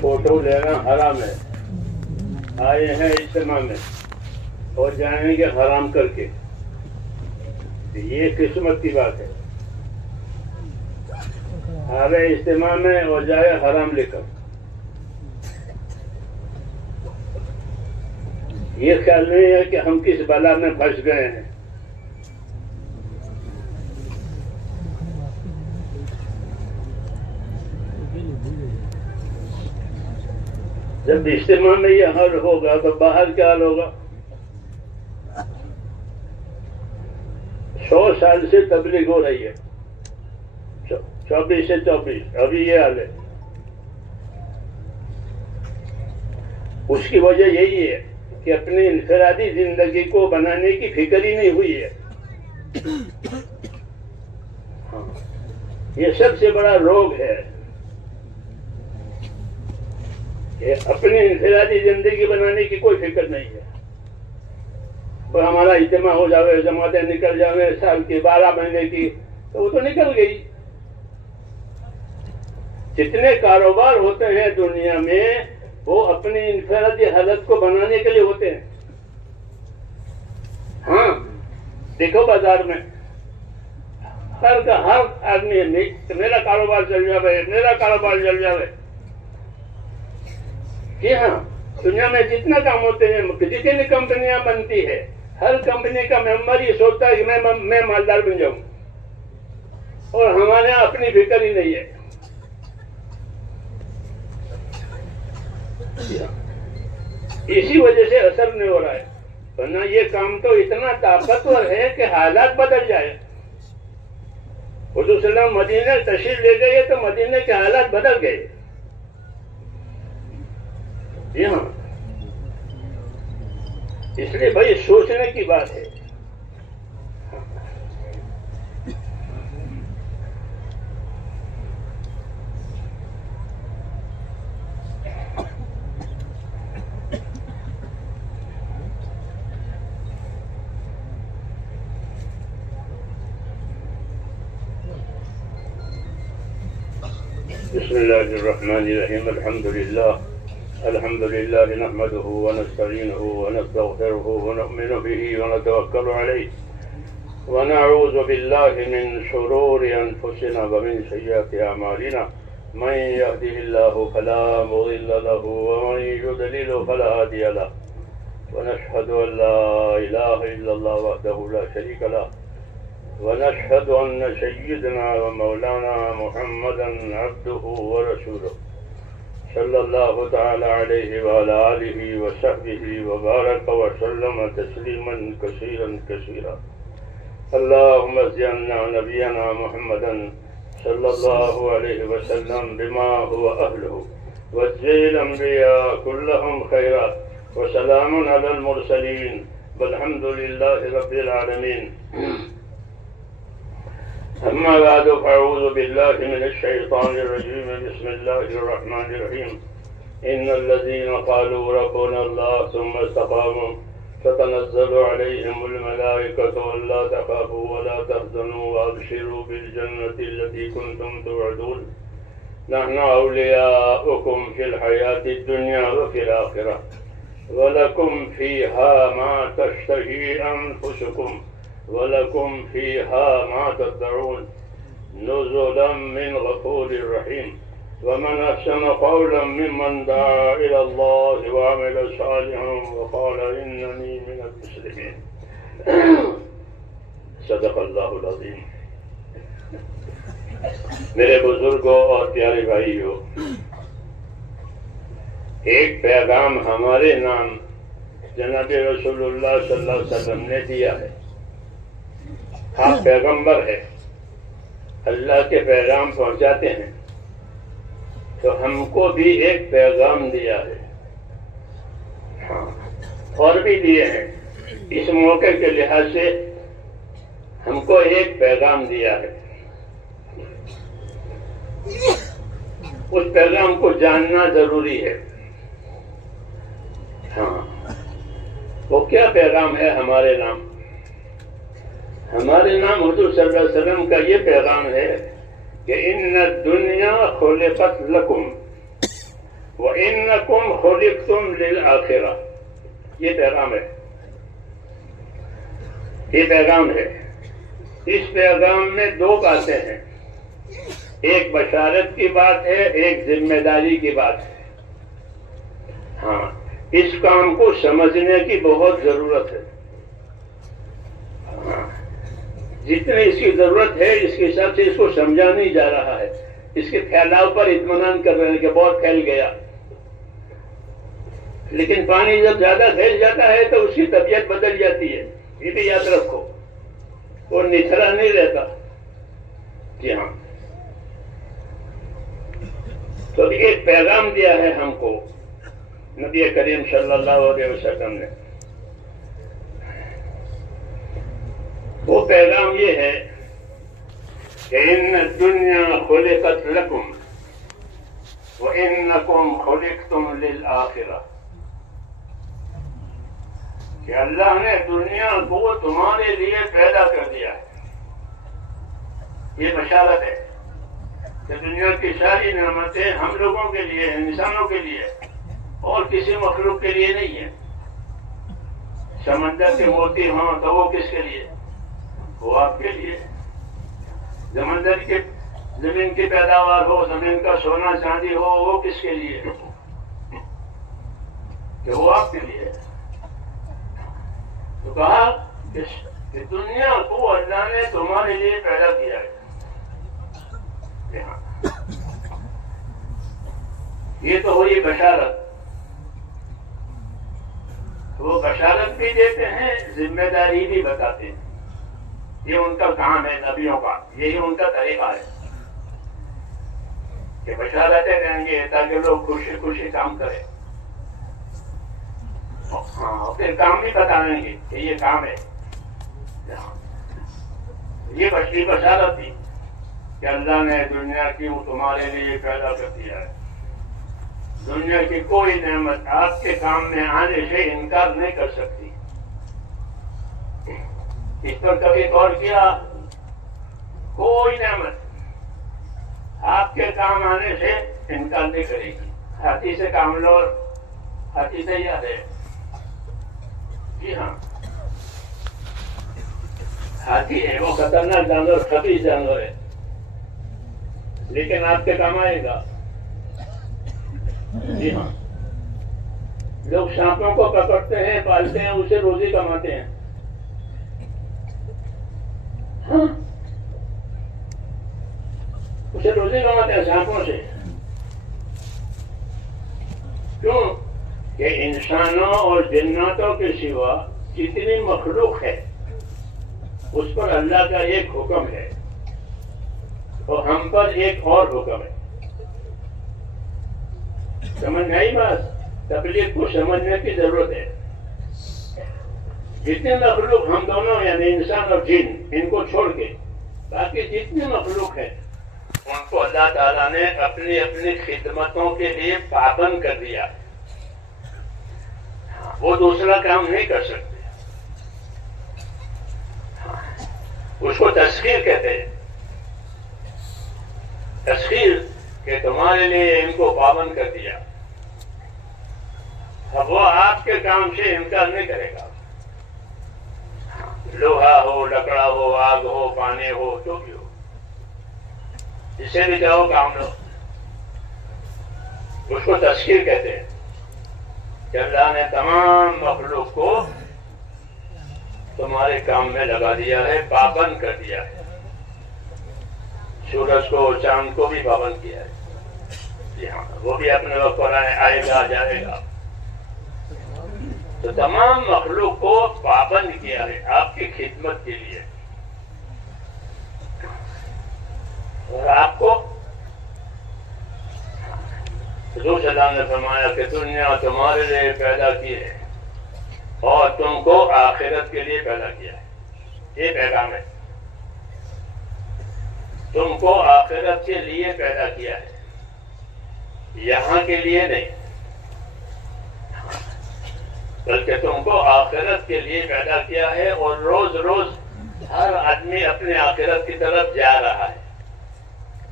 Photo لینا حرام ہے. آئے ہیں اجتماع میں اور جائیں گے حرام کر کے. یہ قسمت کی بات ہے. آ رہے اجتماع میں اور جائے حرام لے کر. یہ خیال نہیں ہے کہ ہم کس بلا میں پھنس گئے ہیں. جب اجتماع میں یہ حل ہوگا تو باہر کیا حل ہوگا؟ 100 سال سے تبلیغ ہو رہی ہے، 24 سے 24، ابھی یہ حال ہے. اس کی وجہ یہی ہے کہ اپنی انفرادی زندگی کو بنانے کی فکر ہی نہیں ہوئی ہے. یہ سب سے بڑا روگ ہے کہ اپنی انفرادی زندگی بنانے کی کوئی فکر نہیں ہے. تو ہمارا اجتماع ہو جاوے، جماعتیں نکل جاوے سال کی 12 مہینے کی، تو وہ تو نکل گئی. جتنے کاروبار ہوتے ہیں دنیا میں وہ اپنی انفرادی حالت کو بنانے کے لیے ہوتے ہیں. ہاں دیکھو بازار میں ہر آدمی میرا کاروبار چل جاوے، میرا کاروبار چل جاوے. جی ہاں، دنیا میں جتنا کام ہوتے ہیں، جتنی کمپنیاں بنتی ہے، ہر کمپنی کا ممبر یہ سوچتا ہے کہ میں مالدار بن جاؤں، اور ہمارے یہاں اپنی فکر ہی نہیں ہے. اسی وجہ سے اثر نہیں ہو رہا ہے. ورنہ یہ کام تو اتنا طاقتور ہے کہ حالات بدل جائے. حضور صلی اللہ علیہ وسلم مدینہ تشریف لے گئے تو مدینہ کے حالات بدل گئے. جی ہاں، اس لیے بھائی سوچنے کی بات ہے. بسم الله الرحمن الرحيم. الحمد لله نحمده ونستعينه ونستغفره ونؤمن به ونتوكل عليه ونعوذ بالله من شرور أنفسنا ومن سيئات أعمالنا. من يهده الله فلا مضل له ومن يضلل فلا هادي له. ونشهد أن لا إله إلا الله وحده لا شريك له ونشهد أن سيدنا ومولانا محمدا عبده ورسوله صلى الله تعالى عليه وعلى آله وصحبه وبارك وسلم تسليما كثيرا كثيرا. اللهم زينا نبينا محمدا صلى الله عليه وسلم بما هو أهله، وزي الأنبياء كلهم خيرا، وسلام على المرسلين، والحمد لله رب العالمين. أما بعد فأعوذ بالله من الشيطان الرجيم. بسم الله الرحمن الرحيم. إن الذين قالوا ربنا الله ثم استقاموا تتنزل عليهم الملائكة ألا تخافوا ولا تحزنوا وأبشروا بالجنة التي كنتم توعدون. نحن أولياؤكم في الحياة الدنيا وفي الآخرة ولكم فيها ما تشتهي أنفسكم ولكم فيها ما تدعون نزلا من غفور رحيم. ومن أحسن قولا ممن دعا إلى الله وعمل صالحا وقال إنني من المسلمين. صدق اللہ العظیم. میرے بزرگوں اور پیارے بھائیوں، ایک پیغام ہمارے نام جناب رسول اللہ صلی اللہ علیہ وسلم نے دیا ہے. آپ پیغمبر ہے، اللہ کے پیغام پہنچاتے ہیں، تو ہم کو بھی ایک پیغام دیا ہے. ہاں، اور بھی دیے ہیں. اس موقع کے لحاظ سے ہم کو ایک پیغام دیا ہے. اس پیغام کو جاننا ضروری ہے. ہاں، وہ کیا پیغام ہے ہمارے نام؟ ہمارے نام حضور صلی اللہ علیہ وسلم کا یہ پیغام ہے کہ ان الدنیا خلقت لکم وانکم خلقتم للآخرہ. یہ پیغام ہے، یہ پیغام ہے. اس پیغام میں دو باتیں ہیں، ایک بشارت کی بات ہے، ایک ذمہ داری کی بات ہے. ہاں، اس کام کو سمجھنے کی بہت ضرورت ہے. ہاں، جتنی اس کی ضرورت ہے اس کے حساب سے اس کو سمجھا نہیں جا رہا ہے. اس کے پھیلاؤ پر اطمینان کر رہے ہیں کہ بہت پھیل گیا، لیکن پانی جب زیادہ پھیل جاتا ہے تو اس کی طبیعت بدل جاتی ہے. یہ بھی یاد رکھو، وہ نتھرا نہیں رہتا. جی ہاں، تو ایک پیغام دیا ہے ہم کو نبی کریم صلی اللہ علیہ وسلم نے. وہ پیغام یہ ہے کہ ان الدنیا خلقت لکم وانکم خلقتم للآخرہ، کہ اللہ نے دنیا کو تمہارے لیے پیدا کر دیا ہے. یہ بشارت ہے کہ دنیا کی ساری نعمتیں ہم لوگوں کے لیے، انسانوں کے لیے، اور کسی مخلوق کے لیے نہیں ہے. سمندر کے موتی ہوں تو وہ کس کے لیے؟ وہ آپ کے لیے. سمندر کے زمین کی پیداوار ہو، زمین کا سونا چاندی ہو، وہ کس کے لیے؟ کہ وہ آپ کے لیے. تو کہا کہ دنیا کو اللہ نے تمہارے لیے پیدا کیا ہے. یہ تو ہوئی بشارت. وہ بشارت بھی دیتے ہیں، ذمہ داری بھی بتاتے ہیں. یہ ان کا کام ہے، نبیوں کا یہی ان کا طریقہ ہے کہ بشارتیں دیں گے تاکہ لوگ خوشی خوشی کام کریں. ہاں، پھر کام بھی بتائیں گے کہ یہ کام ہے. یہ بشارت تھی کہ اللہ نے دنیا کی وہ تمہارے لیے پیدا کر دیا ہے. دنیا کی کوئی نعمت آپ کے کام میں آنے سے انکار نہیں کر سکتی. اس پر کبھی غور کیا؟ کوئی نعمت آپ کے کام آنے سے انکار نہیں کرے گی. ہاتھی سے کام لو، ہاتھی سے یاد ہے. جی ہاں، ہاتھی ہے، وہ خطرناک جانور، خبیث جانور ہے، لیکن آپ کے کام آئے گا. جی ہاں، لوگ سانپوں کو پکڑتے ہیں، پالتے ہیں، اسے روزی کماتے ہیں. ہاں، اسے روزی کماتے ہیں سانپوں سے. کیوں کہ انسانوں اور جناتوں کے سوا جتنی مخلوق ہے اس پر اللہ کا ایک حکم ہے اور ہم پر ایک اور حکم ہے. سمجھ نہیں بات؟ تبلیغ کو سمجھنے کی ضرورت ہے. جتنے مخلوق ہم دونوں یعنی انسان اور جن، ان کو چھوڑ کے باقی جتنے مخلوق ہیں ان کو اللہ تعالیٰ نے اپنی اپنی خدمتوں کے لیے پابند کر دیا. وہ دوسرا کام نہیں کر سکتے. اس کو تسخیر کہتے ہیں. تسخیر کہ تمہارے لیے ان کو پابند کر دیا. اب وہ آپ کے کام سے انکار نہیں کرے گا. لوہا ہو، لکڑا ہو، آگ ہو، پانی ہو، جو بھی ہو، جسے بھی چاہو کام لو. اس کو تسخیر کہتے ہیں کہ اللہ نے تمام مخلوق کو تمہارے کام میں لگا دیا ہے، پابند کر دیا ہے. سورج کو، چاند کو بھی پابند کیا ہے. جی ہاں، وہ بھی اپنے وقت پر آئے گا، جائے گا. تو تمام مخلوق کو پابند کیا ہے آپ کی خدمت کے لیے. اور آپ کو حضور صلی اللہ نے فرمایا کہ دنیا تمہارے لیے پیدا کی ہے اور تم کو آخرت کے لیے پیدا کیا ہے. یہ پیغام ہے. تم کو آخرت کے لیے پیدا کیا ہے، یہاں کے لیے نہیں، بلکہ تم کو آخرت کے لیے پیدا کیا ہے. اور روز روز ہر آدمی اپنے آخرت کی طرف جا رہا ہے،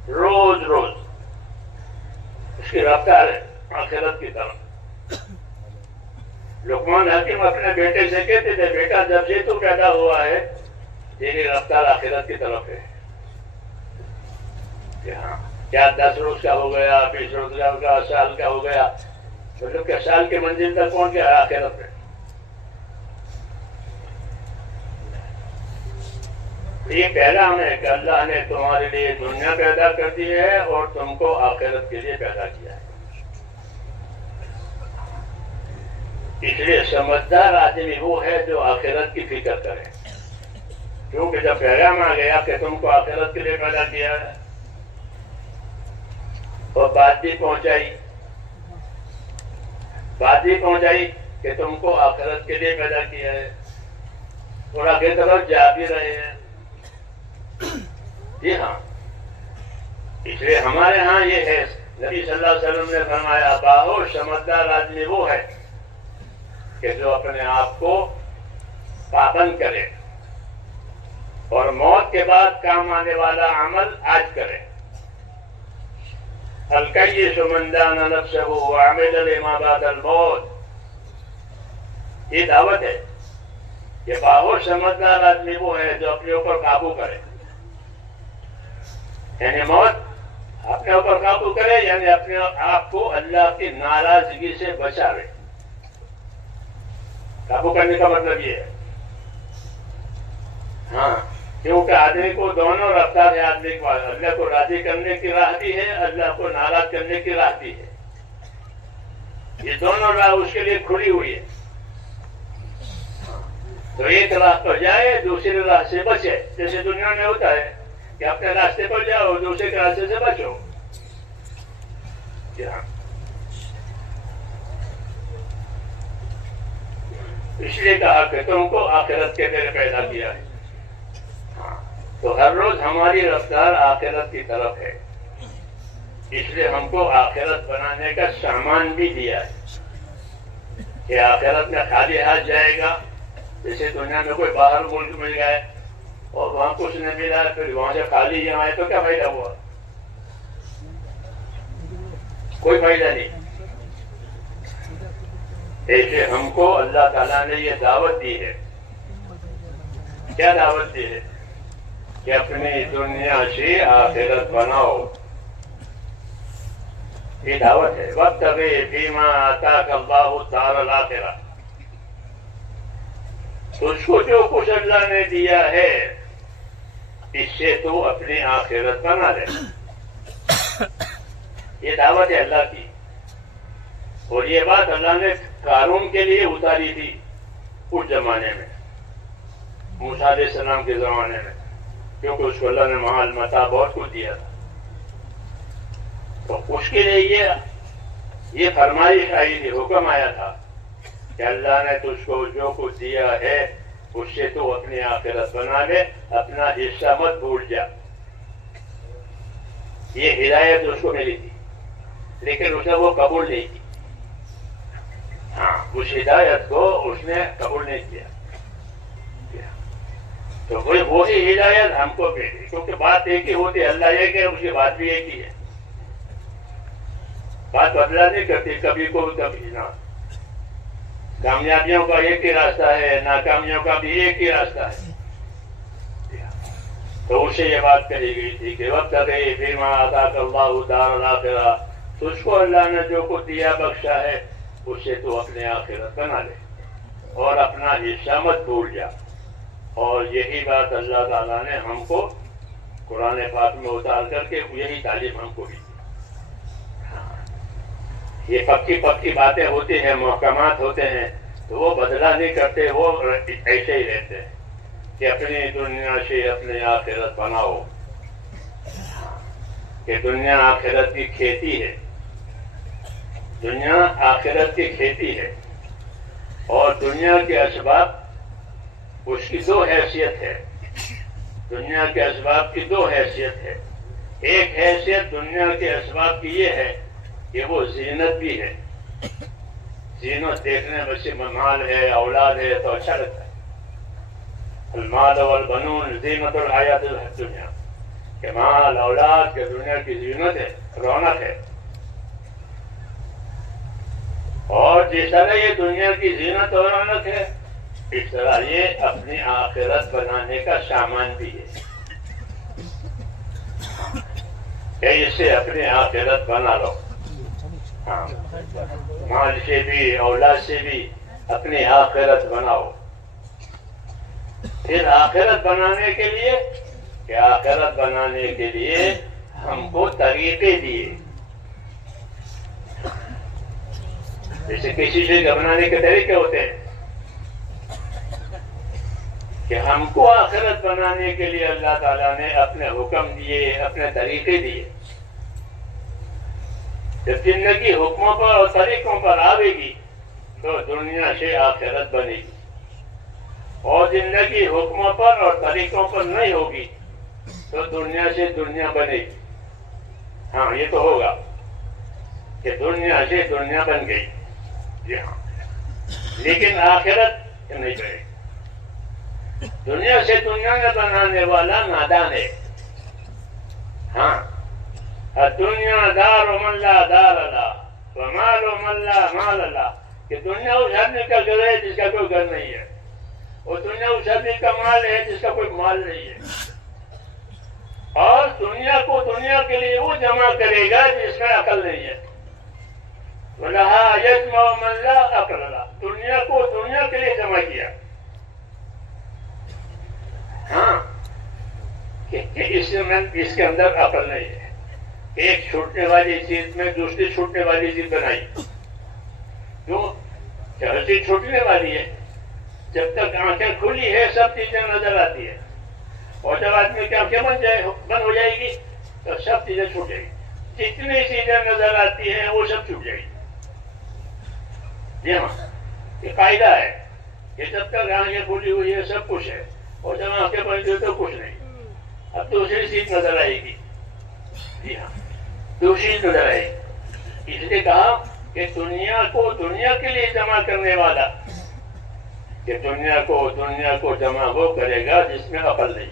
روز روز اس کی رفتار ہے آخرت کی طرف۔ لقمان حکیم اپنے بیٹے سے کہتے تھے، بیٹا جب سے تو پیدا ہوا ہے تیری رفتار آخرت کی طرف ہے۔ کیا 10 روز کا ہو گیا، 20 روز کا ہو گیا، سال کا ہو گیا، مطلب کہ سال کی منزل تک پہنچ گیا آخرت میں۔ یہ پیغام ہے کہ اللہ نے تمہارے لیے دنیا پیدا کر دی ہے اور تم کو آخرت کے لیے پیدا کیا ہے۔ اس لیے سمجھدار آدمی وہ ہے جو آخرت کی فکر کرے، کیونکہ جب پیغام آ گیا کہ تم کو آخرت کے لیے پیدا کیا ہے اور بات بھی پہنچائی کہ تم کو آخرت کے لیے پیدا کیا ہے اور آگے طرف جا بھی رہے ہیں۔ جی ہاں، اس لیے ہمارے ہاں یہ ہے، نبی صلی اللہ علیہ وسلم نے فرمایا باہر سمجھدار آدمی وہ ہے کہ جو اپنے آپ کو پابند کرے اور موت کے بعد کام آنے والا عمل آج کرے۔ الکیس من دان نفسہ وعمل لما بعد الموت، یہ دعوت ہے کہ باہر سمجھدار آدمی وہ ہے جو اپنے اوپر قابو کرے، یعنی موت اپنے اوپر قابو کرے، یعنی اپنے آپ کو اللہ کی ناراضگی سے بچاوے۔ قابو کرنے کا مطلب یہ ہے، ہاں، کیونکہ آدمی کو دونوں رفتار ہے، آدمی کو اللہ کو راضی کرنے کی راہ بھی ہے، اللہ کو ناراض کرنے کی راہ بھی ہے۔ یہ دونوں راہ اس کے لیے کھلی ہوئی ہے، تو ایک راہ پر جائے، دوسری راہ سے بچے۔ جیسے دنیا میں ہوتا ہے کہ اپنے راستے پر جاؤ، دوسرے کے راستے سے بچو۔ اس لیے کہا کہ تم کو آخرت کے لیے پیدا کیا ہے، تو ہر روز ہماری رفتار آخرت کی طرف ہے۔ اس لیے ہم کو آخرت بنانے کا سامان بھی دیا ہے کہ آخرت میں خالی ہاتھ جائے گا۔ جیسے دنیا میں کوئی باہر ملک مل گئے اور وہاں کچھ نہیں ملا، پھر وہاں سے خالی یہاں آئے تو کیا فائدہ ہوا؟ کوئی فائدہ نہیں۔ ایسے ہم کو اللہ تعالیٰ نے یہ دعوت دی ہے۔ کیا دعوت دی ہے؟ کہ اپنی دنیا سے آخرت بناؤ، یہ دعوت ہے۔ وابتغِ فیما آتاک اللہ الدار الآخرہ، اس کو جو کچھ اللہ نے دیا ہے اس سے تو اپنی آخرت بنا لے، یہ دعوت ہے اللہ کی۔ اور یہ بات اللہ نے قارون کے لیے اتاری تھی اس زمانے میں، موسیٰ علیہ السلام کے زمانے میں، کیونکہ اس کو اللہ نے مال متاع بہت کچھ دیا تھا، تو اس کے لیے یہ فرمائش آئی تھی، حکم آیا تھا کہ اللہ نے تجھ کو جو کچھ دیا ہے اس سے تو اپنی آخرت بنا لے، اپنا حصہ مت بھول جا۔ یہ ہدایت اس کو ملی تھی، لیکن اس نے وہ قبول نہیں کی۔ ہاں، اس ہدایت کو اس نے قبول نہیں کیا، تو وہی ہدایت ہم کو ملی، کیونکہ بات ایک ہی ہوتی ہے، اللہ ایک ہے، اس کی بات بھی ایک ہی ہے، بات بدلا نہیں کرتی کبھی کو کبھی نہ۔ کامیابیوں کا ایک ہی راستہ ہے، ناکامیوں کا بھی ایک ہی راستہ ہے۔ تو اسے یہ بات کہی گئی تھی کہ وابتغِ فیما آتاک اللہ الدار الآخرہ، تجھ کو اللہ نے جو کچھ دیا بخشا ہے اس سے تو اپنے آخرت بنا لے اور اپنا حصہ مت بھول جا۔ اور یہی بات اللہ تعالیٰ نے ہم کو قرآن پاک میں اتار کر کے یہی تعلیم ہم کو دی۔ یہ پکی باتیں ہوتی ہیں، محکمات ہوتے ہیں، تو وہ بدلا نہیں کرتے، وہ ایسے ہی رہتے ہیں کہ اپنی دنیا سے اپنے آخرت بناؤ، کہ دنیا آخرت کی کھیتی ہے، دنیا آخرت کی کھیتی ہے، اور دنیا کے اسباب اس کی دو حیثیت ہے، دنیا کے اسباب کی دو حیثیت ہے۔ ایک حیثیت دنیا کے اسباب کی یہ ہے کہ وہ زینت بھی ہے، زینت دیکھنے میں سے مال ہے، اولاد ہے تو اچھا لگتا ہے، المال والبنون زینت الحیات الدنیا، کہ مال اولاد کے دنیا کی زینت ہے، رونق ہے. اور جس طرح یہ دنیا کی زینت اور رونق ہے، اس طرح یہ اپنی آخرت بنانے کا سامان بھی ہے کہ اس سے اپنی آخرت بنا لو. ہاں، مال سے بھی اولاد سے بھی اپنی آخرت بناؤ. پھر آخرت بنانے کے لیے کہ آخرت بنانے کے لیے ہم کو طریقے دیے. جیسے کسی چیز کا بنانے کے طریقے ہوتے ہیں کہ ہم کو آخرت بنانے کے لیے اللہ تعالیٰ نے اپنے حکم دیے، اپنے طریقے دیے. جب زندگی حکموں پر اور طریقوں پر آئے گی تو دنیا سے آخرت بنے گی، اور زندگی حکموں پر اور طریقوں پر نہیں ہوگی تو دنیا سے دنیا بنے گی. ہاں، یہ تو ہوگا کہ دنیا سے دنیا بن گئی. جی ہاں، لیکن آخرت نہیں بنے گی. دنیا سے دنیا میں بنانے والا نادان ہے. ہاں، الدنیا دار من لا دار لہ ومال من لا مال لہ، کہ دنیا اس آدمی کا گھر ہے جس کا کوئی گھر نہیں ہے، اور دنیا اس آدمی کا مال ہے جس کا کوئی مال نہیں ہے. اور دنیا کو دنیا کے لیے وہ جمع کرے گا جس میں عقل نہیں ہے. وَلَهَا يَجْمَعُ مَنْ لَا عَقْلَ لَهُ، دنیا کو دنیا کے لیے جمع کیا. ہاں، کہ اس کے اندر عقل نہیں ہے. ایک چھوٹنے والی چیز میں دوسری چھوٹنے والی چیز بنائی. کیوں؟ کہ ہر چیز چھوٹنے والی ہے. جب تک آنکھیں کھلی ہے سب چیزیں نظر آتی ہے، اور جب آدمی کی آنکھیں بند ہو جائے گی تو سب چیزیں چھوٹ جائیں گی. جتنی چیزیں نظر آتی ہیں وہ سب چھوٹ جائیں گی. جی ہاں، یہ قاعدہ ہے کہ جب تک آنکھیں کھلی ہوئی ہے سب کچھ ہے، اور جب آنکھیں بند ہوئی تو کچھ نہیں. اب دوسری چیز نظر آئے گی. جی ہاں، دوسری نظر آئے گی. اس لیے کہا کہ دنیا کو دنیا کے لیے جمع کرنے والا، کہ دنیا کو جمع وہ کرے گا جس میں عقل نہیں.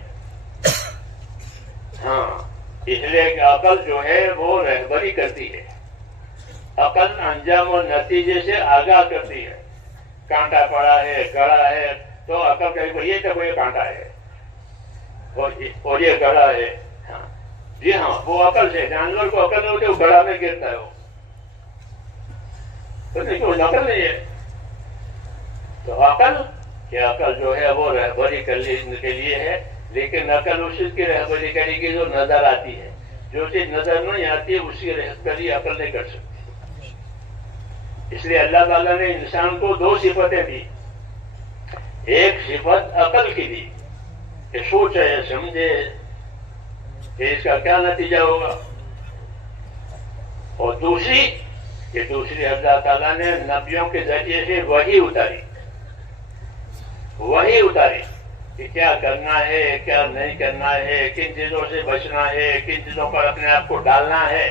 ہاں، اس لیے کہ عقل جو ہے وہ رہبری کرتی ہے. عقل انجام اور نتیجے سے آگاہ کرتی ہے. کانٹا پڑا ہے، گڑا ہے، تو عقل کہے یہ تو یہ کانٹا ہے اور یہ گڑا ہے. ہاں، جی ہاں، وہ عقل سے. جانور کو عقل ہوتی ہے، وہ گڑا میں گرتا ہے. وہ تو نہیں، عقل نہیں ہے. تو عقل جو ہے وہ رہبری کرنے کے لیے ہے، لیکن عقل اس چیز کی رہبری کرے گی جو نظر آتی ہے. جو چیز نظر نہیں آتی ہے اس کی رہبری عقل نہیں کر سکتی. اس لیے اللہ تعالیٰ نے انسان کو دو صفتیں دی. ایک صفت عقل کی دی کہ سوچے سمجھے کہ اس کا کیا نتیجہ ہوگا، اور دوسری اللہ تعالیٰ نے نبیوں کے ذریعے سے وحی اتاری کہ کیا کرنا ہے، کیا نہیں کرنا ہے، کن چیزوں سے بچنا ہے، کن چیزوں پر اپنے آپ کو ڈالنا ہے.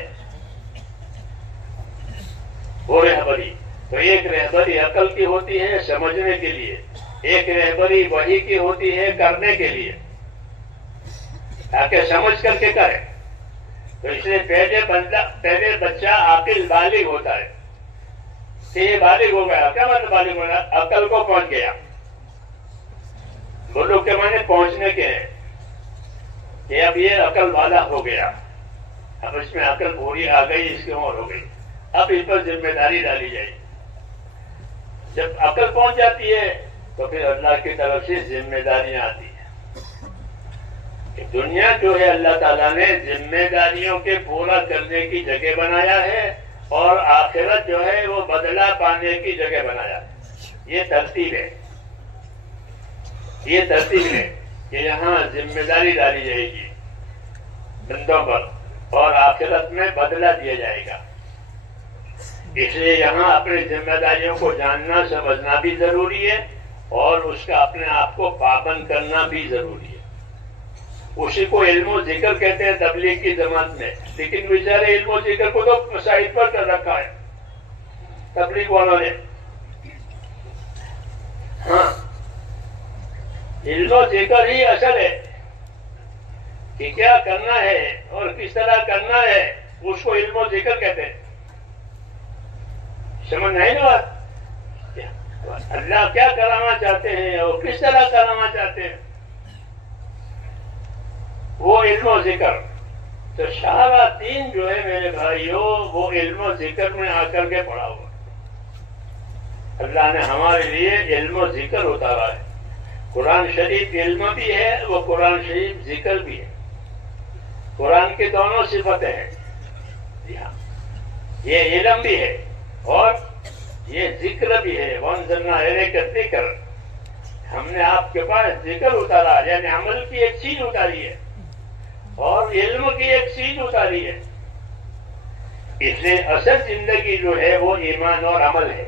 وہ رہبری. تو ایک رہبری عقل کی ہوتی ہے سمجھنے کے لیے، ایک رہبری وحی کی ہوتی ہے کرنے کے لیے، تاکہ سمجھ کر کے کرے. تو اس لیے پہلے بچہ عاقل بالغ ہوتا ہے. کہ یہ بالغ ہو گیا، کیا مطلب بالغ ہونا؟ عقل کو پہنچ گیا. بولو کے معنی پہنچنے کے ہیں کہ اب یہ عقل والا ہو گیا، اب اس میں عقل پوری آ گئی، اس کی عمر ہو گئی، اب اس پر ذمہ داری ڈالی جائے. جب عقل پہنچ جاتی ہے تو پھر اللہ کی طرف سے ذمہ داریاں آتی ہیں. کہ دنیا جو ہے اللہ تعالیٰ نے ذمہ داریوں کے پورا کرنے کی جگہ بنایا ہے، اور آخرت جو ہے وہ بدلہ پانے کی جگہ بنایا ہے. یہ ترتیب ہے کہ یہاں ذمہ داری ڈالی جائے گی بندوں پر، اور آخرت میں بدلہ دیا جائے گا. اس لیے یہاں اپنی ذمہ داریوں کو جاننا سمجھنا بھی ضروری ہے، اور اس کا اپنے آپ کو پابند کرنا بھی ضروری ہے. اسی کو علم و ذکر کہتے ہیں تبلیغ کی جماعت میں، لیکن بیچارے علم و ذکر کو تو مسائل پر کر رکھا ہے تبلیغ والوں نے. ہاں، علم و ذکر ہی اصل ہے کہ کیا کرنا ہے اور کس طرح کرنا ہے، اس کو علم و ذکر کہتے ہیں. سمجھ نہیں نا بات؟ اللہ کیا کرانا چاہتے ہیں اور کس طرح کرانا چاہتے ہیں، وہ علم و ذکر. تو سارا دین جو ہے میرے بھائیوں وہ علم و ذکر میں آ کر کے پڑا ہوا. اللہ نے ہمارے لیے علم و ذکر اتارا ہے. قرآن شریف علم بھی ہے، وہ قرآن شریف ذکر بھی ہے. قرآن کی دونوں صفتیں ہیں. جی ہاں، یہ علم بھی ہے اور یہ ذکر بھی ہے. وَأَنزَلْنَا إِلَيْكَ الذِّكْرَ، ہم نے آپ کے پاس ذکر اتارا، یعنی عمل کی ایک چیز اتاری ہے اور علم کی ایک چیز اتاری ہے. اس لیے اصل زندگی جو ہے وہ ایمان اور عمل ہے.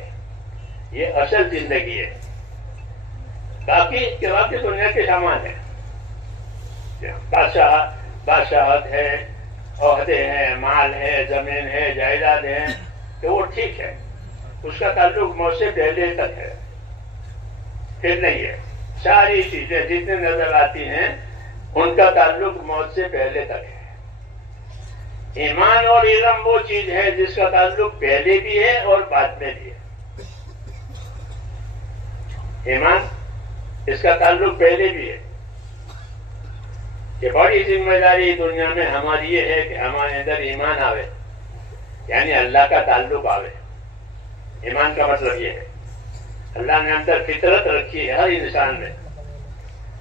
یہ اصل زندگی ہے. باقی دنیا کے سامان ہے، بادشاہت ہے، عہدے ہیں، مال ہے، زمین ہے، جائیداد ہے، تو وہ ٹھیک ہے، اس کا تعلق موت سے پہلے تک ہے. پھر نہیں ہے. ساری چیزیں جتنے نظر آتی ہیں ان کا تعلق موت سے پہلے تک ہے. ایمان اور علم وہ چیز ہے جس کا تعلق پہلے بھی ہے اور بعد میں بھی ہے. ایمان اس کا تعلق پہلے بھی ہے. کہ بڑی ذمہ داری دنیا میں ہماری یہ ہے کہ ہمارے اندر ایمان آوے، یعنی اللہ کا تعلق آوے. ایمان کا مطلب یہ ہے اللہ نے اندر فطرت رکھی ہے ہر انسان میں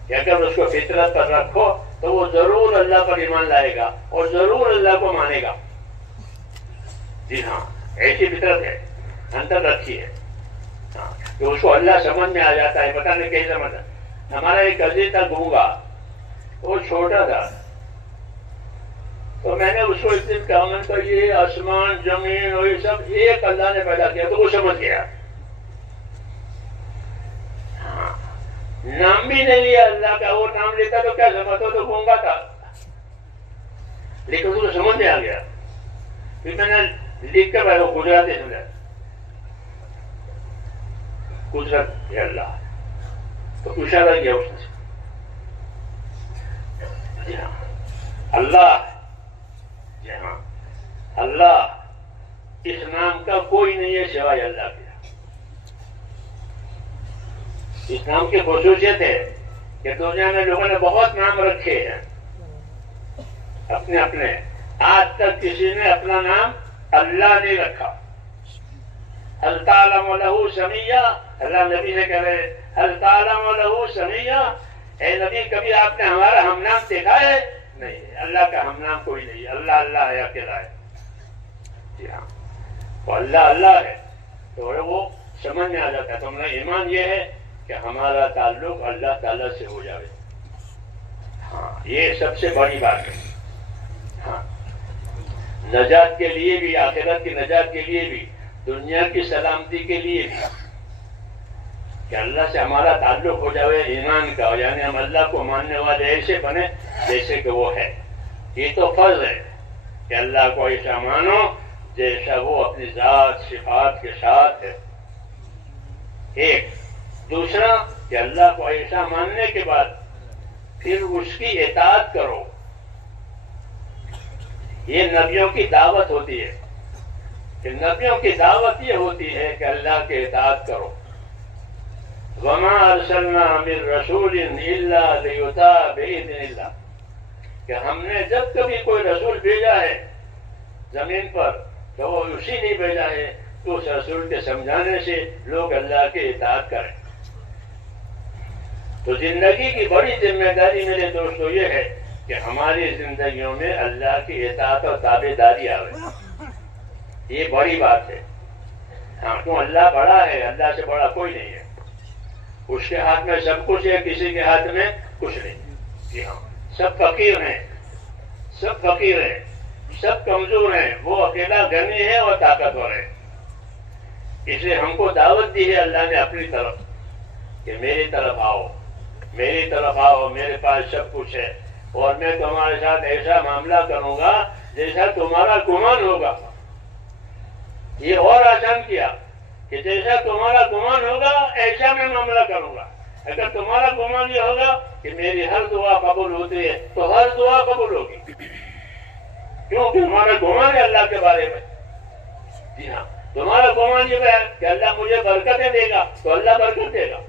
کہ اگر اس کو فطرت پر رکھو تو وہ ضرور اللہ پر ایمان لائے گا اور ضرور اللہ کو مانے گا. جی ہاں، ایسی فطرت ہے اندر رکھی ہے. ہاں، کہ اس کو اللہ سمجھ میں آ جاتا ہے. پتہ نہیں کیسے سمجھا. ہمارا ایک عزیز تھا گونگا، وہ چھوٹا تھا، تو میں نے اس کو اس دن کہا، میں نے کہا یہ آسمان زمین اور یہ سب ایک اللہ نے پیدا کیا. تو وہ سمجھ گیا. ہاں، نام بھی نہیں لیا اللہ کا. وہ نام لیتا تو کیا سمجھتا، تو گونگا تھا، لیکن اس کو سمجھ میں آ گیا. پھر میں نے لکھ کر وہ گجراتی سمجھا، قدرت ہے اللہ، تو اشارہ کیا اس نے. جی ہاں، اللہ، جی ہاں، اللہ، اس نام کا کوئی نہیں ہے سوائے اللہ کے. اس نام کی خصوصیت ہے کہ دنیا میں لوگوں نے بہت نام رکھے ہیں اپنے اپنے. آج تک کسی نے اپنا نام اللہ نہیں رکھا. هل تعلم له سمیہ، اللہ نبی نے کہہ رہے هل تعلم له سمیہ، اے نبی کبھی آپ نے ہمارا ہم نام دیکھا ہے؟ نہیں، اللہ کا ہم نام کوئی نہیں. اللہ اللہ ہے، اکیلا ہے. جی ہاں، وہ اللہ اللہ ہے تو وہ سمجھ میں آ جاتا ہے. تو ہمارا ایمان یہ ہے کہ ہمارا تعلق اللہ تعالیٰ سے ہو جائے. ہاں، یہ سب سے بڑی بات ہے. ہاں، نجات کے لیے بھی، آخرت کی نجات کے لیے بھی، دنیا کی سلامتی کے لیے بھی، کہ اللہ سے ہمارا تعلق ہو جائے ایمان کا، یعنی ہم اللہ کو ماننے والے ایسے بنے جیسے کہ وہ ہے. یہ تو فرض ہے کہ اللہ کو ایسا مانو جیسا وہ اپنی ذات صفات کے ساتھ ہے. ایک. دوسرا کہ اللہ کو ایسا ماننے کے بعد پھر اس کی اطاعت کرو. یہ نبیوں کی دعوت ہوتی ہے کہ نبیوں کی دعوت یہ ہوتی ہے کہ اللہ کی اطاعت کرو. وما ارسلنا من رسول الا لیطاع باذن اللہ، کہ ہم نے جب کبھی کوئی رسول بھیجا ہے زمین پر تو وہ اسی لیے بھیجا ہے کہ اس رسول کے سمجھانے سے لوگ اللہ کی اطاعت کریں. تو زندگی کی بڑی ذمہ داری میرے دوستو یہ ہے کہ ہماری زندگیوں میں اللہ کی اطاعت اور تابع داری آئے. یہ بڑی بات ہے. ہاں، کیوں؟ اللہ بڑا ہے، اللہ سے بڑا کوئی نہیں ہے. اس کے ہاتھ میں سب کچھ ہے، کسی کے ہاتھ میں کچھ نہیں. جی ہاں، سب فقیر ہیں، سب فقیر ہیں، سب کمزور ہیں. وہ اکیلا غنی ہے اور طاقتور ہے. اس لیے ہم کو دعوت دی ہے اللہ نے اپنی طرف کہ میری طرف آؤ، میری طرف آؤ، میرے پاس سب کچھ ہے اور میں تمہارے ساتھ ایسا معاملہ کروں گا جیسا تمہارا گمان ہوگا. یہ اور آسان کیا کہ جیسا تمہارا گمان ہوگا ایسا میں معاملہ کروں گا. اگر تمہارا گمان یہ ہوگا کہ میری ہر دعا قبول ہوتی ہے تو ہر دعا قبول ہوگی، کیونکہ ہمارا گمان ہے اللہ کے بارے میں. جی ہاں، تمہارا گمان یہ ہے کہ اللہ مجھے برکتیں دے گا تو اللہ برکت دے گا.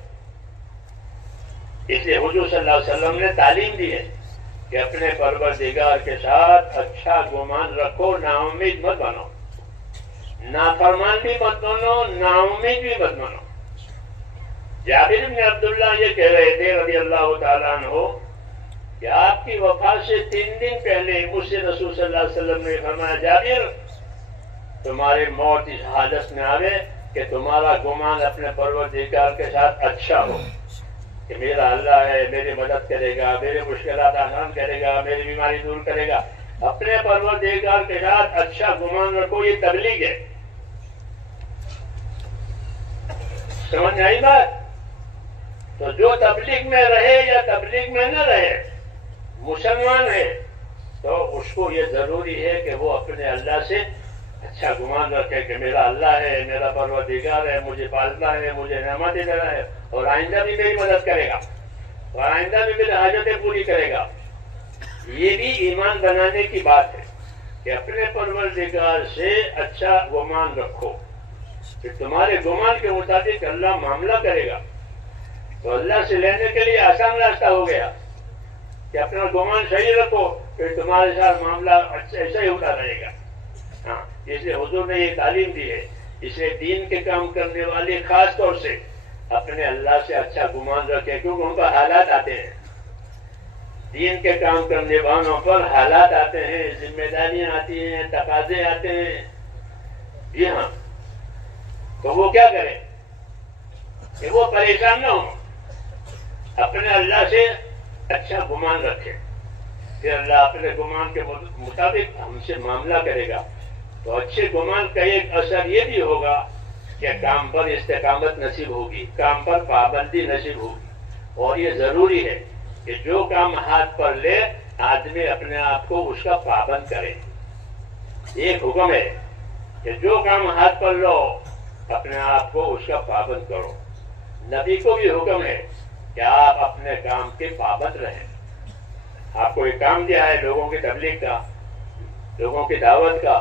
اس لیے حضور صلی اللہ علیہ وسلم نے تعلیم دی ہے کہ اپنے پروردگار کے ساتھ اچھا گمان رکھو، نا امید مت بنو، نافرمان بھی مت بنو، نا امید بھی مت بنو. جابر بن عبداللہ یہ کہہ رہے تھے رضی اللہ تعالیٰ عنہ کہ آپ کی وفات سے 3 دن پہلے مجھ سے رسول صلی اللہ علیہ وسلم نے فرمایا، جابر تمہاری موت اس حالت میں آوے کہ تمہارا گمان اپنے پروردگار کے ساتھ اچھا ہو، کہ میرا اللہ ہے، میری مدد کرے گا، میری مشکلات آسان کرے گا، میری بیماری دور کرے گا. اپنے پروردگار کے ساتھ اچھا گمان رکھو، یہ تبلیغ ہے. سمجھ میں آئی بات؟ تو جو تبلیغ میں رہے یا تبلیغ میں نہ رہے، مسلمان ہے تو اس کو یہ ضروری ہے کہ وہ اپنے اللہ سے اچھا گمان رکھے کہ میرا اللہ ہے، میرا پروردگار ہے، مجھے پالتا ہے، مجھے نعمتیں دے رہا ہے، اور آئندہ بھی میری مدد کرے گا، اور آئندہ بھی میری حاجتیں پوری کرے گا. یہ بھی ایمان بنانے کی بات ہے کہ اپنے پروردگار سے اچھا گمان رکھو، کہ تمہارے گمان کے مطابق اللہ معاملہ کرے گا. تو اللہ سے لینے کے لیے آسان راستہ ہو گیا کہ اپنا گمان صحیح رکھو، پھر تمہارے ساتھ معاملہ ایسا ہی ہوتا رہے گا. ہاں، اس لیے حضور نے یہ تعلیم دی ہے. اس لیے دین کے کام کرنے والے خاص طور سے اپنے اللہ سے اچھا گمان رکھیں، کیونکہ ان پر حالات آتے ہیں. دین کے کام کرنے والوں پر حالات آتے ہیں، ذمہ داریاں آتی ہیں، تقاضے آتے ہیں. جی ہاں، تو وہ کیا کریں کہ وہ پریشان نہ ہوں، اپنے اللہ سے اچھا گمان رکھے، پھر اللہ اپنے گمان کے مطابق ہم سے معاملہ کرے گا. تو اچھے گمان کا ایک اثر یہ بھی ہوگا کہ کام پر استقامت نصیب ہوگی، کام پر پابندی نصیب ہوگی. اور یہ ضروری ہے کہ جو کام ہاتھ پر لے آدمی اپنے آپ کو اس کا پابند کرے. ایک حکم ہے کہ جو کام ہاتھ پر لو اپنے آپ کو اس کا پابند کرو. نبی کو بھی حکم ہے کہ آپ اپنے کام کے پابند رہیں. آپ کو ایک کام دیا ہے لوگوں کی تبلیغ کا، لوگوں کی دعوت کا،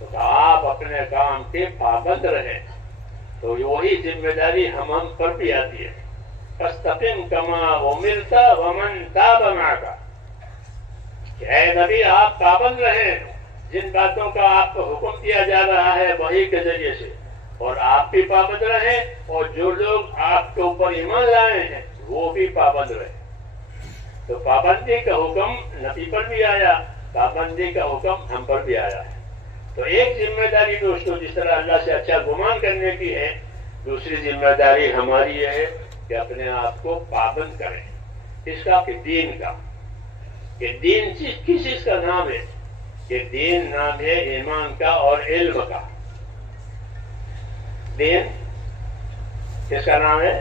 تو آپ اپنے کام کے پابند رہیں. تو وہی ذمہ داری ہم پر بھی آتی ہے. فاستقم کما امرت ومن تاب معک، کہ اے نبی آپ پابند رہیں جن باتوں کا آپ کو حکم دیا جا رہا ہے وحی کے ذریعے سے، اور آپ بھی پابند رہیں، اور جو لوگ آپ کے اوپر ایمان لائے ہیں وہ بھی پابند رہیں. تو پابندی کا حکم نبی پر بھی آیا، پابندی کا حکم ہم پر بھی آیا ہے. تو ایک ذمہ داری دوستو جس طرح اللہ سے اچھا گمان کرنے کی ہے، دوسری ذمہ داری ہماری یہ ہے کہ اپنے آپ کو پابند کریں. اس کا کہ دین کا، کہ دین کس چیز کا نام ہے؟ کہ دین نام ہے ایمان کا اور علم کا. دین کس کا نام ہے؟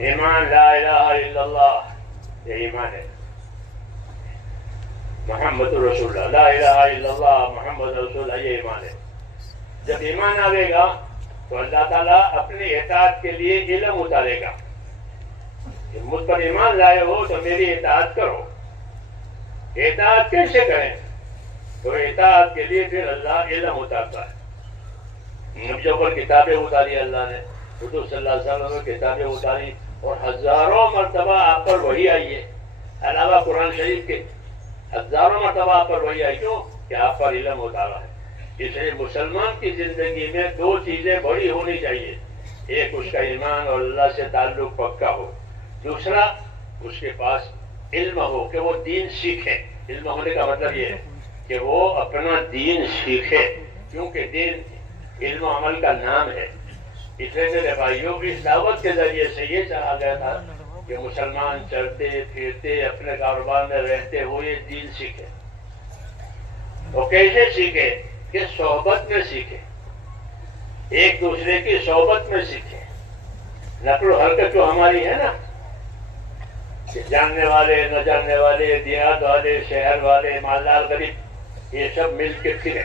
ایمان، لا الہ الا اللہ، یہ ایمان ہے. محمد رسول اللہ، لا الہ الا اللہ محمد رسول اللہ، یہ ایمان ہے. جب ایمان آئے گا تو اللہ تعالیٰ اپنی اطاعت کے لیے علم اتارے گا. مجھ پر ایمان لائے ہو تو میری اطاعت کرو. اطاعت کیسے کریں؟ تو اطاعت کے لیے پھر اللہ علم اتارتا ہے. نبیوں پر کتابیں اتاری اللہ نے، حضور صلی اللہ علیہ وسلم نے کتابیں اتاری، اور ہزاروں مرتبہ آپ پر وحی آئی ہے. علاوہ قرآن شریف کے ہزاروں مرتبہ آپ پر وحی آئی. کیوں؟ کہ آپ پر علم اتارا ہے. اس لیے مسلمان کی زندگی میں 2 چیزیں بڑی ہونی چاہیے. ایک اس کا ایمان اور اللہ سے تعلق پکا ہو، دوسرا اس کے پاس علم ہو کہ وہ دین سیکھے. علم ہونے کا مطلب یہ ہے کہ وہ اپنا دین سیکھے، کیونکہ دین علم و عمل کا نام ہے. اس لیے میرے بھائیوں اس دعوت کے ذریعے سے یہ چاہا گیا تھا کہ مسلمان چلتے پھرتے اپنے کاروبار میں رہتے ہوئے دین سیکھے. تو کیسے سیکھے؟ کہ صحبت میں سیکھے، ایک دوسرے کی صحبت میں سیکھے. نقل و حرکت جو ہماری ہے نا، کہ جاننے والے نہ جاننے والے، دیہات والے شہر والے، مالدار غریب، یہ سب مل کے پھرے.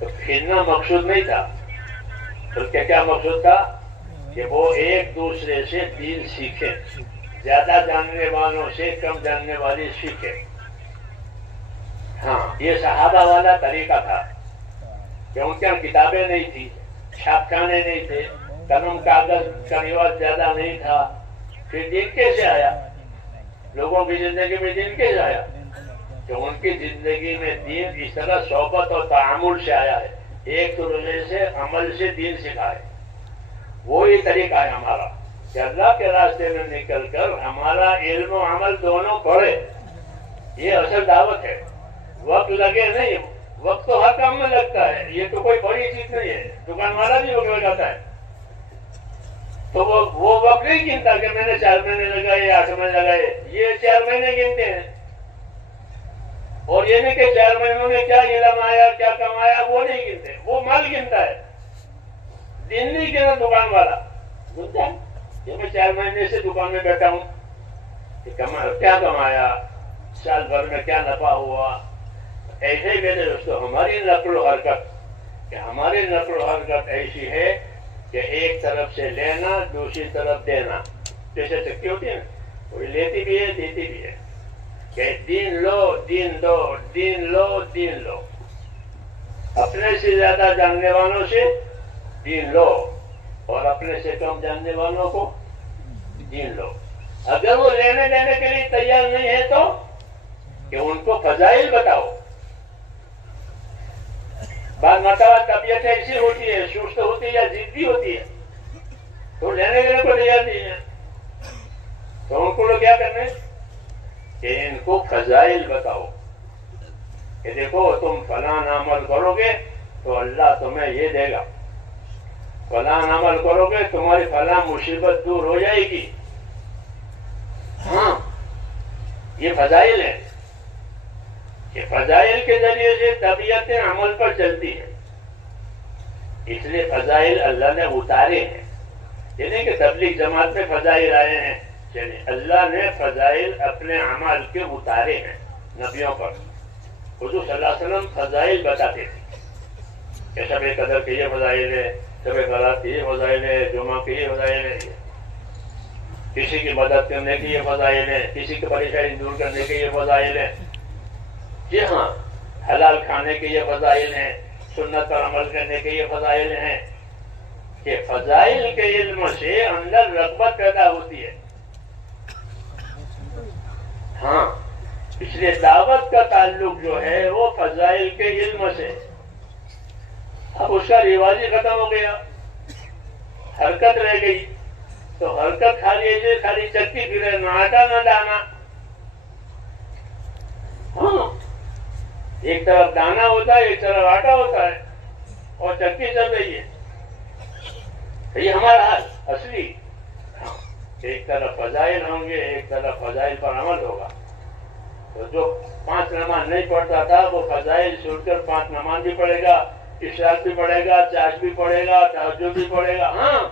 تو پھرنا مقصود نہیں تھا، بلکہ کیا مقصود تھا؟ کہ وہ ایک دوسرے سے دین سیکھیں، زیادہ جاننے والوں سے کم جاننے والے سیکھیں۔ ہاں، یہ صحابہ والا طریقہ تھا کہ ان کے کتابیں نہیں تھی، چھاپخانے نہیں تھے، قلم کاغذ کا رواج زیادہ نہیں تھا، پھر دین کیسے آیا؟ لوگوں کی زندگی میں دین کیسے آیا؟ کہ ان کی زندگی میں دین اس طرح صحبت اور تعامل سے آیا ہے، ایک دوسرے سے عمل سے دین سکھائے۔ وہی طریقہ ہے ہمارا کہ اللہ کے راستے میں نکل کر ہمارا علم و عمل دونوں بڑھے، یہ اصل دعوت ہے۔ وقت لگے نہیں، وقت تو ہر کام میں لگتا ہے، یہ تو کوئی بڑی چیز نہیں ہے، دکان والا بھی وقت لگاتا ہے، تو وہ وقت نہیں گنتا کہ میں نے 4 مہینے لگائے 8 مہینے لگائے، یہ 4 مہینے گنتے ہیں، اور یہ نہیں کہ 4 مہینوں میں کیا علم آیا کیا کمایا، وہ نہیں گنتے، وہ مال گنتا ہے، دن نہیں گنا دکان والا گنتا ہے کہ میں 4 مہینے سے دکان میں بیٹھا ہوں، کیا کمایا، سال بھر میں کیا نفع ہوا۔ ایسے ہی میرے دوستو ہماری نقل و حرکت، کہ ہماری نقل و حرکت ایسی ہے کہ ایک طرف سے لینا دوسری طرف دینا، جیسے چکی ہوتی ہے نا، کوئی لیتی بھی ہے دیتی بھی ہے، کہ دین لو دین دو، دین لو دین لو، اپنے سے زیادہ جاننے والوں سے دین لو اور اپنے سے کم جاننے والوں کو دین لو۔ اگر وہ لینے دینے کے لیے تیار نہیں ہے تو کہ ان کو فضائل بتاؤ۔ بعض مرتبہ طبیعت ایسی ہوتی ہے، سست ہوتی ہے یا ضدی ہوتی ہے، تو لینے دینے کو تیار نہیں ہے، تو ان کو کیا کرنے کہ ان کو فضائل بتاؤ کہ دیکھو تم فلاں عمل کرو گے تو اللہ تمہیں یہ دے گا، فلاں عمل کرو گے تمہاری فلاں مصیبت دور ہو جائے گی۔ ہاں، یہ فضائل ہے کہ فضائل کے ذریعے سے طبیعت عمل پر چلتی ہے، اس لیے فضائل اللہ نے اتارے ہیں، یہ نہیں کہ تبلیغ جماعت میں فضائل آئے ہیں، یعنی اللہ نے فضائل اپنے عمل کے اتارے ہیں نبیوں پر۔ حضور صلی اللہ علیہ وسلم فضائل بتاتے تھے کہ شب قدر کے یہ فضائل ہے، شب برات کے یہ فضائل ہے، جمعہ کے یہ فضائل ہے، کسی کی مدد کرنے کے یہ فضائل ہے، کسی کی پریشانی دور کرنے کے یہ فضائل ہے۔ جی ہاں، حلال کھانے کے یہ فضائل ہیں، سنت پر عمل کرنے کے یہ فضائل ہیں، کہ فضائل کے علم سے اندر رغبت پیدا ہوتی ہے۔ ہاں، اس لیے دعوت کا تعلق جو ہے وہ فضائل کے علم سے۔ اب اس کا رواج ہی ختم ہو گیا، حرکت رہ گئی، تو حرکت خالی چکی پھرے، نہ آٹا نہ دانا۔ ہاں، ایک طرف دانا ہوتا ہے ایک طرف آٹا ہوتا ہے اور چکی چل رہی ہے، یہ ہمارا حال اصلی۔ ایک طرف فضائل ہوں گے ایک طرف فضائل پر عمل ہوگا، تو جو 5 نماز نہیں پڑھتا تھا وہ فضائل چھوڑ کر 5 نماز بھی پڑھے گا، عشاء بھی پڑھے گا، چاش بھی پڑھے گا، تہجد بھی پڑھے گا۔ ہاں،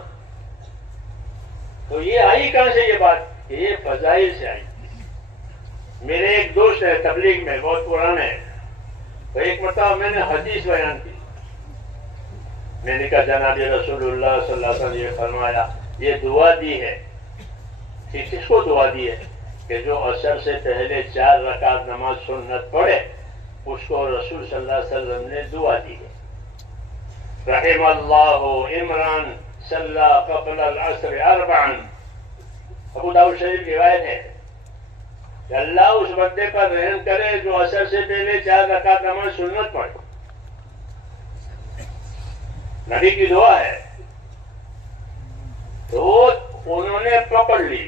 تو یہ آئی کہاں سے یہ بات کہ یہ فضائل سے آئی۔ میرے ایک دوست ہے تبلیغ میں، بہت پرانے ہیں، تو ایک مرتبہ میں نے حدیث بیان کی، میں نے کہا جناب رسول اللہ صلی اللہ علیہ وسلم یہ فرمایا، یہ دعا دی ہے، کس کو دعا دی ہے کہ جو عصر سے پہلے 4 رکعت نماز سنت پڑھے اس کو رسول صلی اللہ علیہ وسلم نے دعا دی ہے۔ رحم اللہ عمران صلی قبل العصر 4، ابو داؤد شریف کی روایت ہے کہ اللہ اس بندے پر رحم کرے جو عصر سے پہلے 4 رکعت نماز سنت پڑھے۔ نبی کی دعا ہے، تو انہوں نے پکڑ لی۔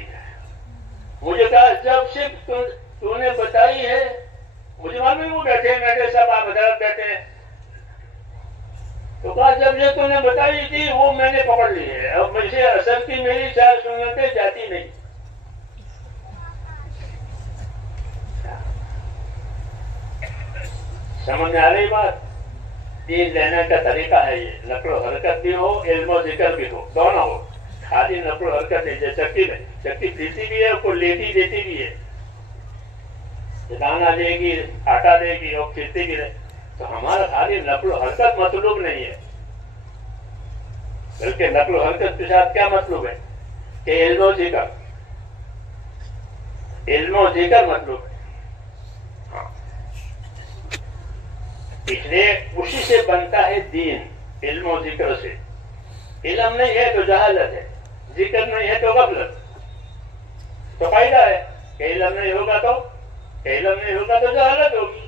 مجھے کہا جب سے تو نے بتائی ہے، مجھے معلوم وہ بیٹھے بیٹھے سب آپ حضرت بیٹھے ہیں، تو کہا جب سے تو نے بتائی تھی وہ میں نے پکڑ لی ہے، اب مجھے اثر کی میری 4 سنتیں جاتی نہیں۔ سمجھ میں آ رہی بات؟ دین لینے کا طریقہ ہے یہ، نقل و حرکت بھی ہو علم و ذکر بھی ہو، دونوں ہو، خالی نقل و حرکت نہیں۔ جیسے چکی میں چکی پھرتی بھی ہے کو لیتی دیتی بھی ہے، دانا دے گی آٹا دے گی اور پھرتی بھی ہے، تو ہمارا خالی نقل و حرکت مطلوب نہیں ہے، بلکہ نقل و حرکت کے ساتھ کیا مطلوب ہے کہ علم و ذکر مطلوب ہے. ہاں اس لیے اسی سے بنتا ہے دین، علم و ذکر سے. علم نہیں ہے تو جہالت ہے، ذکر نہیں ہے تو غفلت. تو فائدہ ہے کہ علم نہیں ہوگا تو جہالت ہوگی،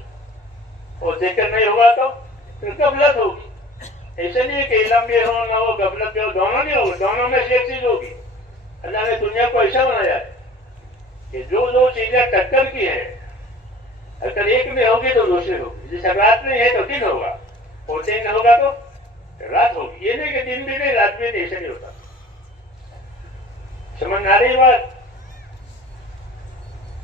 اور ذکر نہیں ہوگا تو غفلت ہوگی. ایسے نہیں کہ علم بھی ہو نہ ہو، غفلت بھی ہو، دونوں نہیں ہوگی، دونوں میں سے ایک چیز ہوگی. اللہ نے دنیا کو ایسا بنایا ہے کہ جو دو چیزیں ٹکر کی ہے، اگر ایک میں ہوگی تو دوسری ہوگی. جیسے رات نہیں ہے تو دن ہوگا، اور دن ہوگا تو رات ہوگی. یہ نہیں کہ دن بھی نہیں رات بھی نہیں، ایسا نہیں ہوتا. سمجھ آ رہی بات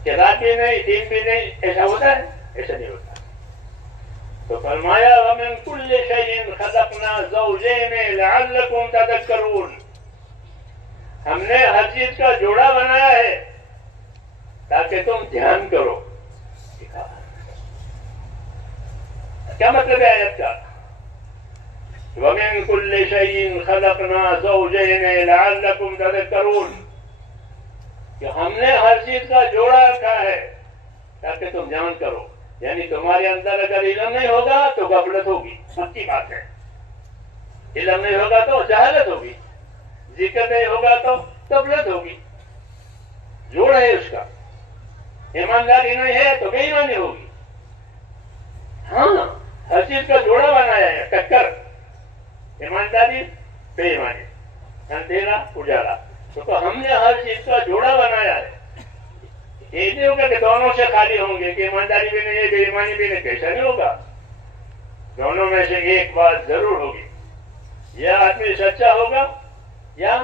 کہ رات بھی نہیں دن بھی نہیں ایسا ہوتا ہے؟ ایسا نہیں ہوتا. تو فرمایا وَمِن كُلِّ شَيْءٍ خَلَقْنَا زَوْجَيْنِ لَعَلَّكُمْ تَذَكَّرُونَ. ہم نے ہر چیز کا جوڑا بنایا ہے تاکہ تم دھیان کرو. کیا مطلب ہے آیت کا؟ وَمِن كُلِّ شَيْءٍ خَلَقْنَا زَوْجَيْنِ لَعَلَّكُمْ تَذَكَّرُونَ کہ ہم نے ہر چیز کا جوڑا رکھا ہے تاکہ تم دھیان کرو. یعنی تمہارے اندر اگر علم نہیں ہوگا تو غفلت ہوگی، سچی بات ہے. علم نہیں ہوگا تو جہالت ہوگی، ذکر نہیں ہوگا تو غفلت ہوگی. جوڑ ہے اس کا. ایمانداری نہیں ہے تو بے ایمانی ہوگی. ہاں ہر چیز کا جوڑا بنایا ہے، ٹکر، ایمانداری بے ایمانی، اندھیرا اجالا. تو ہم نے ہر چیز کا جوڑا بنایا ہے. یہ نہیں ہوگا کہ دونوں سے خالی ہوں گے کہ ایمانداری بھی نہیں ہے بے ایمانی بھی نہیں، کیسا نہیں ہوگا. دونوں میں سے ایک بات ضرور ہوگی، یا آدمی سچا ہوگا یا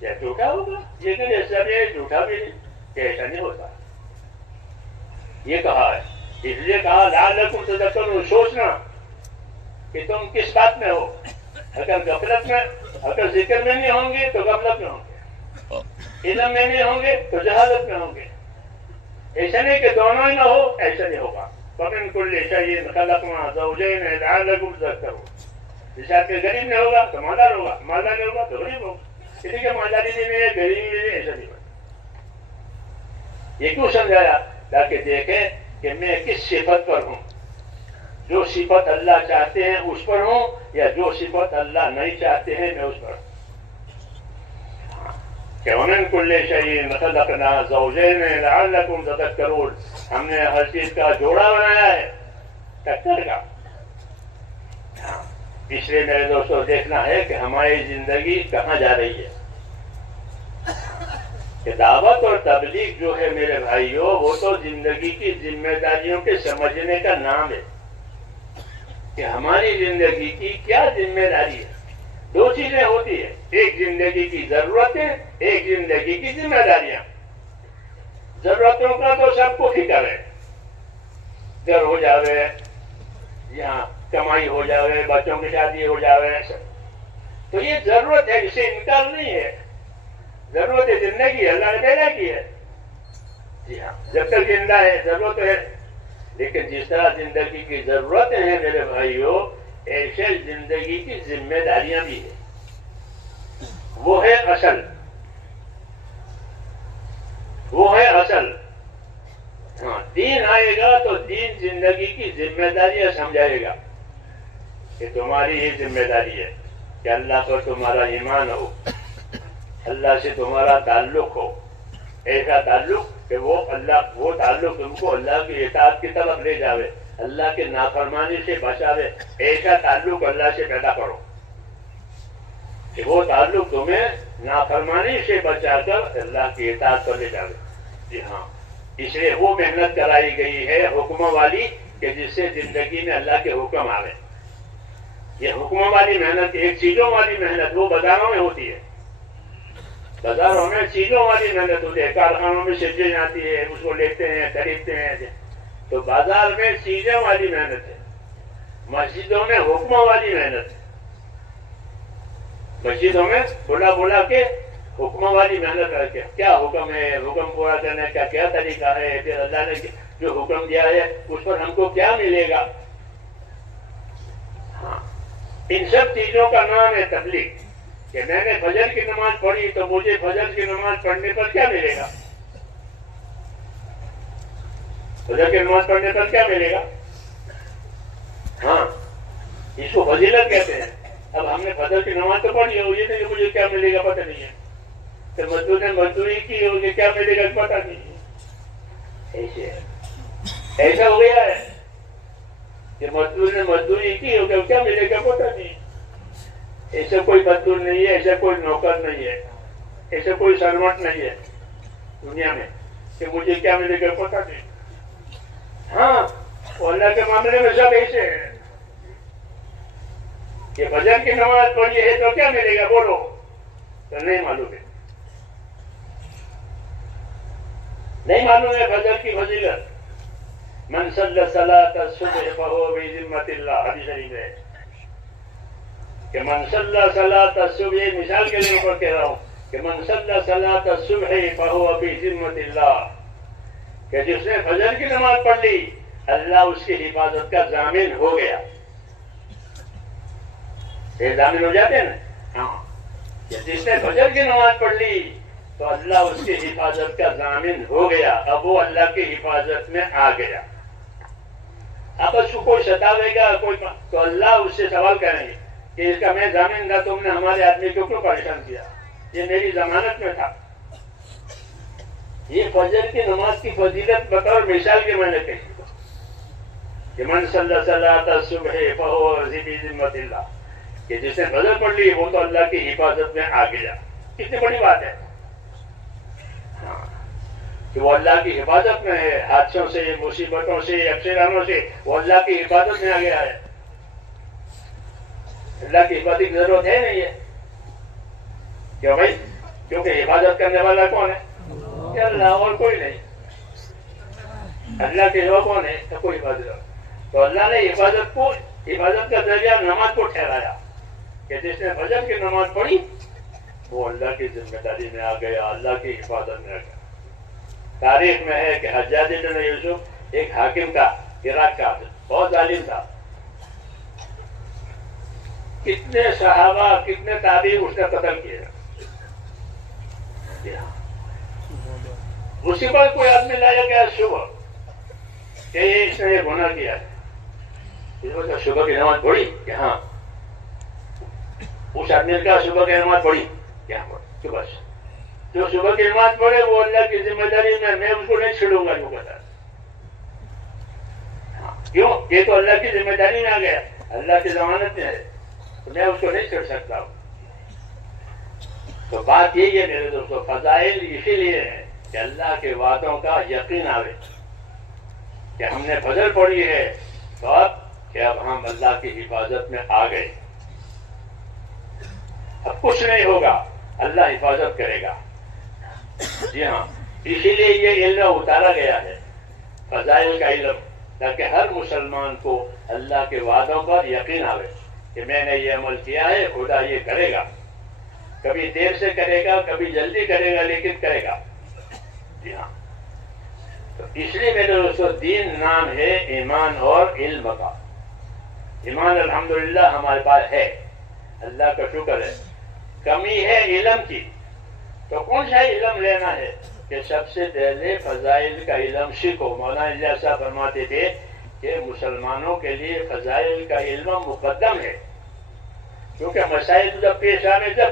جھوٹا ہوگا. لیکن ایسا بھی ہے جھوٹا بھی نہیں، کہ ایسا نہیں ہوتا. یہ کہا ہے، اس لیے کہا لعلکم تذکرون، سوچنا کہ تم کس بات میں ہو. اگر غفلت میں، اگر ذکر میں نہیں ہوں گے تو غفلت میں ہوں گے، علم میں نہیں ہوں گے تو جہالت میں ہوں گے. ایسا نہیں کہ دونوں ہی نہ ہو، ایسا نہیں ہوگا. وَمِن كُلِّ شَيْءٍ خَلَقْنَا زَوْجَيْنِ لَعَلَّكُمْ تَذَكَّرُونَ. جیسے آدمی غریب نہیں ہوگا تو مالدار ہوگا، مالدار نہیں ہوگا تو غریب ہوگا. اس لیے کہ مالداری بھی نہیں ہے، غریبی بھی نہیں، ایسا نہیں ہوگا. یہ کیوں سمجھایا؟ تاکہ دیکھیں کہ میں کس صفت پر ہوں. جو صفت اللہ چاہتے ہیں اس پر ہوں، یا جو صفت اللہ نہیں چاہتے ہیں میں اس پر ہوں. کہ وَمِن كُلِّ شَيْءٍ خَلَقْنَا زَوْجَيْنِ لَعَلَّكُمْ تَذَكَّرُونَ. ہم نے ہر چیز کا جوڑا بنایا ہے، ٹکر کا. اس لیے میرے دوستوں دیکھنا ہے کہ ہماری زندگی کہاں جا رہی ہے. کہ دعوت اور تبلیغ جو ہے میرے بھائیوں، وہ تو زندگی کی ذمہ داریوں کے سمجھنے کا نام ہے کہ ہماری زندگی کی کیا ذمہ داری ہے. دو چیزیں ہوتی ہیں، ایک زندگی کی ضرورتیں، ایک زندگی کی ذمہ داریاں. ضرورتوں کا تو سب کو فکر ہے، گھر ہو جاوے، یہاں کمائی ہو جاوے، بچوں کی شادی ہو جاوے، تو یہ ضرورت ہے، اسے انکار نہیں ہے. ضرورت ہے، زندگی اللہ نے پیدا کی ہے. جی ہاں، جب تک زندہ ہے ضرورت ہے. لیکن جس طرح زندگی کی ضرورتیں ہیں میرے بھائیوں، ایسے زندگی کی ذمہ داریاں بھی ہیں. وہ ہے اصل، وہ ہے اصل. ہاں، دین آئے گا تو دین زندگی کی ذمہ داریاں سمجھائے گا کہ تمہاری یہ ذمہ داری ہے کہ اللہ پر تمہارا ایمان ہو، اللہ سے تمہارا تعلق ہو، ایسا تعلق کہ وہ تعلق تم کو اللہ کی اطاعت کی طرف لے جاوے، اللہ کے نافرمانی سے بچاوے. ایسا تعلق اللہ سے پیدا کرو کہ وہ تعلق تمہیں نافرمانی سے بچا کر اللہ کی اطاعت پر لے جاوے. جی ہاں، اس لیے وہ محنت کرائی گئی ہے حکموں والی کہ جس سے زندگی میں اللہ کے حکم آوے. یہ حکموں والی محنت، ایک چیزوں والی محنت وہ بازاروں میں ہوتی ہے. بازاروں میں چیزوں والی محنت ہوتی ہے، کارخانوں میں چیزیں آتی ہے، اس کو لیتے ہیں، خریدتے ہیں. تو بازار میں چیزوں والی محنت ہے، مسجدوں میں حکموں والی محنت ہے. مسجدوں میں بلا کے حکموں والی محنت کر کے کیا حکم ہے، حکم پورا کرنے کا کیا طریقہ ہے، پھر اللہ نے جو حکم دیا ہے اس پر ہم کو کیا ملے گا. ہاں، ان سب چیزوں کا نام ہے تبلیغ. کہ میں نے فجر کی نماز پڑھی تو مجھے فجر کی نماز پڑھنے پر کیا ملے گا؟ فجر کی نماز پڑھنے پر کیا ملے گا؟ ہاں، اس کو فضیلت کہتے ہیں. اب ہم نے فجر کی نماز تو پڑھی ہے، یہ نہیں مجھے کیا ملے گا پتہ نہیں ہے. تو مزدور نے مزدوری کی ہوگی، کیا ملے گا پتہ نہیں ہے. ایسا ہو گیا ہے کہ مزدور نے مزدوری کی ہوگی، کیا ملے گا پتہ نہیں. ایسا کوئی مزدور نہیں ہے، ایسا کوئی نوکر نہیں ہے، ایسا کوئی سرونٹ نہیں ہے دنیا میں کہ مجھے کیا ملے گا پتہ نہیں. ہاں، اللہ کے معاملے میں سب ایسے ہیں کہ فجر کی نماز پڑھی ہے تو کیا ملے گا بولو، تو نہیں معلوم ہے. نہیں معلوم ہے فجر کی فضیلت. من صلی صلاۃ الصبح فہو فی ذمۃ اللہ، حدیث شریف ہے کہ من صلی صلاۃ الصبح، مثال کے لیے اوپر کہہ رہا ہوں کہ من صلی صلاۃ الصبح فہو فی ذمۃ اللہ، کہ جس نے فجر کی نماز پڑھ لی اللہ اس کی حفاظت کا ضامن ہو گیا. یہ ضامن ہو جاتے ہیں نا. ہاں، کہ جس نے فجر کی نماز پڑھ لی تو اللہ اس کی حفاظت کا ضامن ہو گیا. اب وہ اللہ کی حفاظت میں آ گیا. اب اس کو کوئی ستاوے گا کوئی تو اللہ اس سے سوال کریں گے کہ اس کا میں ضامن تھا، تم نے ہمارے آدمی کو کیوں پریشان کیا؟ یہ میری ضمانت میں تھا. یہ فجر کی نماز کی فضیلت بطور مثال کے میں نے کہی کہ من صلی صلاۃ الصبح فہو فی ذمۃ اللہ، کہ جس نے فجر پڑھ لی وہ تو اللہ کی حفاظت میں آ گیا. کتنی بڑی بات ہے کہ وہ اللہ کی حفاظت میں ہے. حادثوں سے، مصیبتوں سے، ایکسیڈنٹوں سے وہ اللہ کی حفاظت میں آ گیا ہے. اللہ کی حفاظت کی ضرورت ہے نہیں ہے. کیوں بھائی؟ کیونکہ حفاظت کرنے والا کون ہے؟ اللہ، اور کوئی نہیں. اللہ کے سوا کون ہے؟ تو کوئی حفاظت. تو اللہ نے حفاظت کا ذریعہ نماز کو ٹھہرایا کہ جس نے فجر کی نماز پڑھی وہ اللہ کی ذمہ داری میں آ گیا، اللہ کی حفاظت میں آ گیا. تاریخ میں ہے کہ حجاج بن یوسف ایک حاکم تھا، عراق کا، بہت ظالم تھا. کتنے صحابہ، کتنے تابعین اس نے قتل کیے. اسی پر کوئی آدمی لایا گیا صبح کہ اس نے یہ گناہ کیا ہے. صبح کی نماز پڑھی کہ ہاں. اس آدمی نے کہا صبح کی نماز پڑھی کیا پڑھی؟ بس جو صبح کی نماز پڑھے وہ اللہ کی ذمہ داری میں اس کو نہیں چھڑوں گا. جو بتا کیوں؟ یہ تو اللہ کی ذمہ داری میں آ گیا، اللہ کی ضمانت میں ہے، تو میں اس کو نہیں چھڑ سکتا ہوں. تو بات یہی ہے میرے دوستوں، فضائل اسی لیے ہے کہ اللہ کے وعدوں کا یقین آوے کہ ہم نے فجر پڑھی ہے تو اب کہ اب ہم اللہ کی حفاظت میں آ گئے. اب کچھ نہیں ہوگا، اللہ حفاظت کرے گا. جی ہاں، اسی لیے یہ علم اتارا گیا ہے، فضائل کا علم، تاکہ ہر مسلمان کو اللہ کے وعدوں پر یقین آوے کہ میں نے یہ عمل کیا ہے، خدا یہ کرے گا. کبھی دیر سے کرے گا، کبھی جلدی کرے گا، لیکن کرے گا. جی ہاں، تو اس لیے میرے دوستوں دین نام ہے ایمان اور علم کا. ایمان الحمدللہ ہمارے پاس ہے، اللہ کا شکر ہے. کمی ہے علم کی، تو کون سا علم لینا ہے کہ سب سے پہلے فضائل کا علم سیکھو. مولانا الیاس صاحب فرماتے تھے کہ مسلمانوں کے لیے فضائل کا علم مقدم ہے، کیونکہ مسائل جب پیش آئے، جب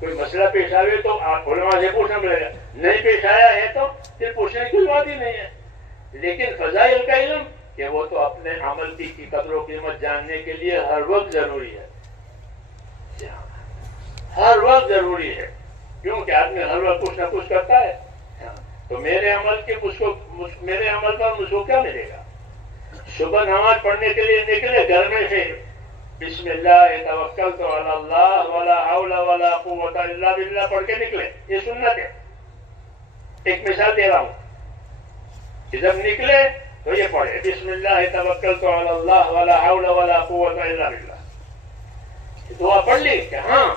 کوئی مسئلہ پیش آئے تو علماء سے پوچھنا پڑے گا. نہیں پیش آیا ہے تو پھر پوچھنے کی بات ہی نہیں ہے. لیکن فضائل کا علم کہ وہ تو اپنے عمل کی قدر و قیمت جاننے کے لیے ہر وقت ضروری ہے. ہر وقت ضروری ہے، کیونکہ آدمی ہر وقت کچھ نہ کچھ کرتا ہے. تو میرے عمل پر مجھ کو کیا ملے گا؟ صبح نماز پڑھنے کے لیے نکلے گھر میں سے، بسم اللہ توکلت علی اللہ ولا حول ولا قوت الا باللہ پڑھ کے نکلے، یہ سنت ہے. ایک مثال دے رہا ہوں کہ جب نکلے تو یہ پڑھے بسم اللہ توکلت علی اللہ ولا حول ولا قوت الا باللہ. دعا پڑھ لی کہ ہاں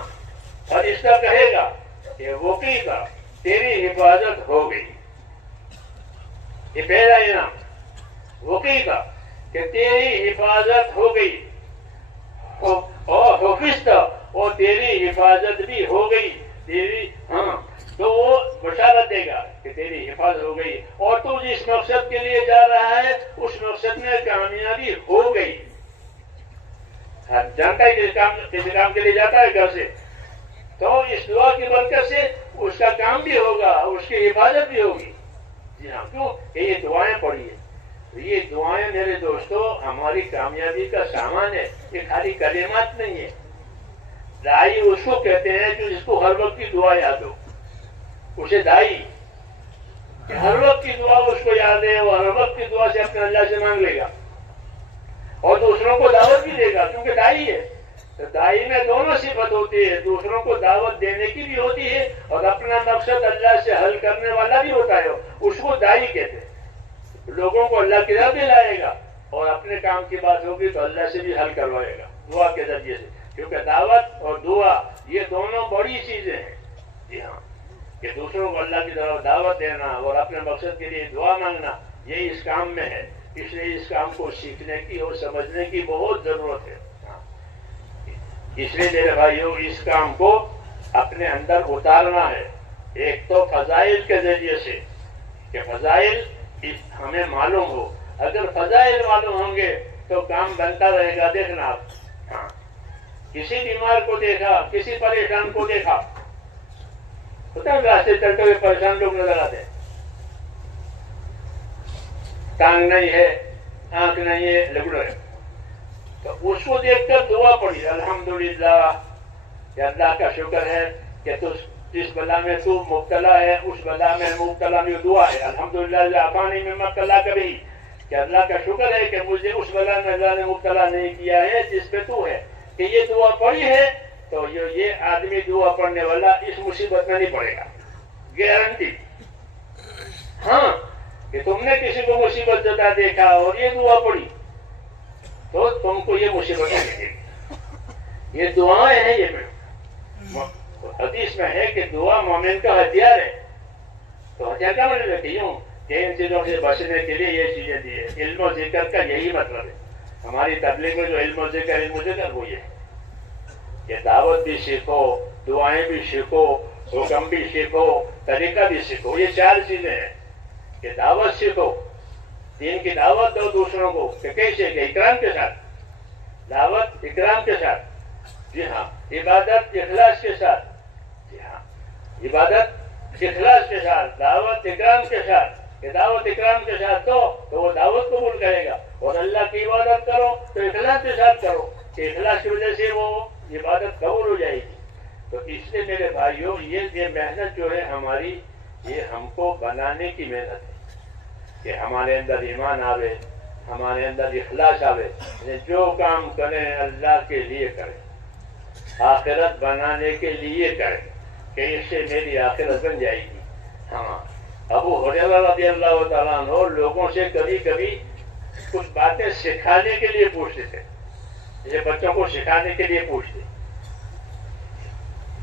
فرشتہ کہے گا کہ وقیتا تیری حفاظت ہو گئی. یہ پہلا انعام، وقیتا کہ تیری حفاظت ہو گئی. اور حفظت، اور تیری حفاظت بھی ہو گئی، تیری تو وہ بشارت دے گا کہ تیری حفاظت ہو گئی، اور تو جس مقصد کے لیے جا رہا ہے اس مقصد میں کامیابی ہو گئی۔ جانتا ہے کسی کام کے لیے جاتا ہے گھر سے، تو اس دعا کی برکت سے اس کا کام بھی ہوگا، اس کی حفاظت بھی ہوگی۔ جی ہاں، کیوں کہ یہ دعائیں پڑھی ہیں۔ یہ دعائیں میرے دوستو ہماری کامیابی کا سامان ہے، یہ خالی کلمات نہیں ہے۔ دائی اس کو کہتے ہیں جو جس کو ہر وقت کی دعا یاد ہو، اسے دائی کہ ہر وقت کی دعا اس کو یاد ہے، وہ ہر وقت کی دعا سے اپنے اللہ سے مانگ لے گا اور دوسروں کو دعوت بھی دے گا، کیونکہ دائی ہے۔ تو دائی میں دونوں صفت ہوتی ہے، دوسروں کو دعوت دینے کی بھی ہوتی ہے اور اپنا مقصد اللہ سے حل کرنے والا بھی ہوتا ہے، اس کو دائی کہتے ہیں۔ لوگوں کو اللہ کی طرف بھی لائے گا اور اپنے کام کی بات ہوگی تو اللہ سے بھی حل کروائے گا دعا کے ذریعے سے، کیونکہ دعوت اور دعا یہ دونوں بڑی چیزیں ہیں۔ جی ہاں، کہ دوسروں کو اللہ کی طرف دعوت دینا اور اپنے مقصد کے لیے دعا مانگنا، یہی اس کام میں ہے۔ اس لیے اس کام کو سیکھنے کی اور سمجھنے کی بہت ضرورت ہے۔ اس لیے میرے بھائیوں اس کام کو اپنے اندر اتارنا ہے، ایک تو فضائل کے ذریعے سے کہ فضائل ہمیں معلوم ہو۔ اگر فضائل معلوم ہوں گے تو کام بنتا رہے گا۔ دیکھنا آپ کسی بیمار کو دیکھا، کسی پریشان کو دیکھا، پتہ راستے چلتے ہوئے پریشان لوگ نظر آتے ہیں، ٹانگ نہیں ہے، آنکھ نہیں ہے، لگڑا ہے، تو اس کو دیکھ کر دعا پڑی، الحمدللہ، کہ اللہ کا شکر ہے کہ تو جس بلا میں تو مبتلا ہے اس بلا میں مبتلا میں دعا ہے، الحمدللہ عافانی میں مبتلا کبھی، کہ اللہ کا شکر ہے کہ مجھے اس بلا میں اللہ نے مبتلا نہیں کیا ہے جس پہ تو ہے، کہ یہ دعا پڑی ہے تو یہ آدمی دعا پڑھنے والا اس مصیبت میں نہیں پڑے گا، گارنٹی۔ ہاں، کہ تم نے کسی کو مصیبت زدہ دیکھا اور یہ دعا پڑی تو تم کو یہ مصیبت نہیں ملے گی۔ یہ دعائیں ہیں، یہ حدیث میں ہے کہ دعا مومن کا ہتھیار ہے۔ تو ہتھیار کا مطلب ہے یوں کہ ان چیزوں سے بچنے کے لیے یہ چیزیں دی ہے۔ علم و ذکر کا یہی مطلب ہے۔ ہماری تبلیغ میں جو علم و ذکر وہ یہ ہے کہ دعوت بھی سیکھو، دعائیں بھی سیکھو، حکم بھی سیکھو، طریقہ بھی سیکھو۔ یہ چار چیزیں ہیں کہ دعوت سیکھو، دین کی دعوت دو دوسروں کو، کہ کیسے، کہ اکرام کے ساتھ، دعوت اکرام کے ساتھ، جی ہاں، عبادت اخلاص کے ساتھ، جی ہاں، عبادت اخلاص کے ساتھ، دعوت اکرام کے ساتھ، کہ دعوت اکرام کے ساتھ دو تو وہ دعوت قبول کرے گا، اور اللہ کی عبادت کرو تو اخلاص کے ساتھ کرو، کہ اخلاص کی وجہ سے وہ عبادت قبول ہو جائے گی۔ تو اس لیے میرے بھائیوں یہ محنت جو ہے ہماری، یہ ہم کو بنانے کی محنت ہے کہ ہمارے اندر ایمان آوے، ہمارے اندر اخلاص آوے، جو کام کریں اللہ کے لیے کریں، آخرت بنانے کے لیے کریں، کہ اس سے میری آخرت بن جائے گی۔ ہاں، ابو ہریرہ رضی اللہ تعالیٰ عنہ لوگوں سے کبھی کبھی کچھ باتیں سکھانے کے لیے پوچھتے تھے، جیسے بچوں کو سکھانے کے لیے پوچھتے،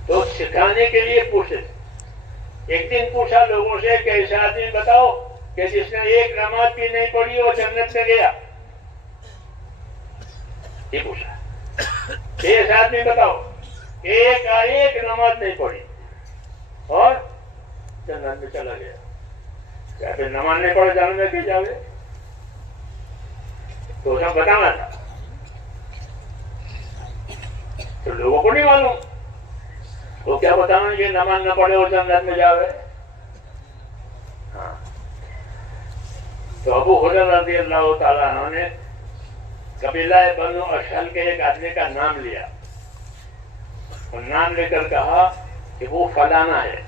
تو سکھانے کے لیے پوچھتے تھے۔ ایک دن پوچھا لوگوں سے کہ ایسا آدمی بتاؤ کہ جس نے ایک نماز بھی نہیں پڑھی وہ جنت میں گیا، یہ پوچھا۔ ایسا آدمی بتاؤ ایک نماز نہیں پڑھی اور جنت میں چلا گیا، کیا پھر نماز نہیں پڑھے جنت میں کیوں جاؤ گے؟ تو اسے بتانا تھا، تو لوگوں کو نہیں معلوم، وہ کیا بتانا یہ نماز نہ پڑھے اور جنت میں جاوے۔ ہاں، تو ابو ہریرہ رضی اللہ تعالیٰ عنہ نے قبیلہ بنو اشہل کے ایک آدمی کا نام لیا اور نام لے کر کہا کہ وہ فلانا ہے،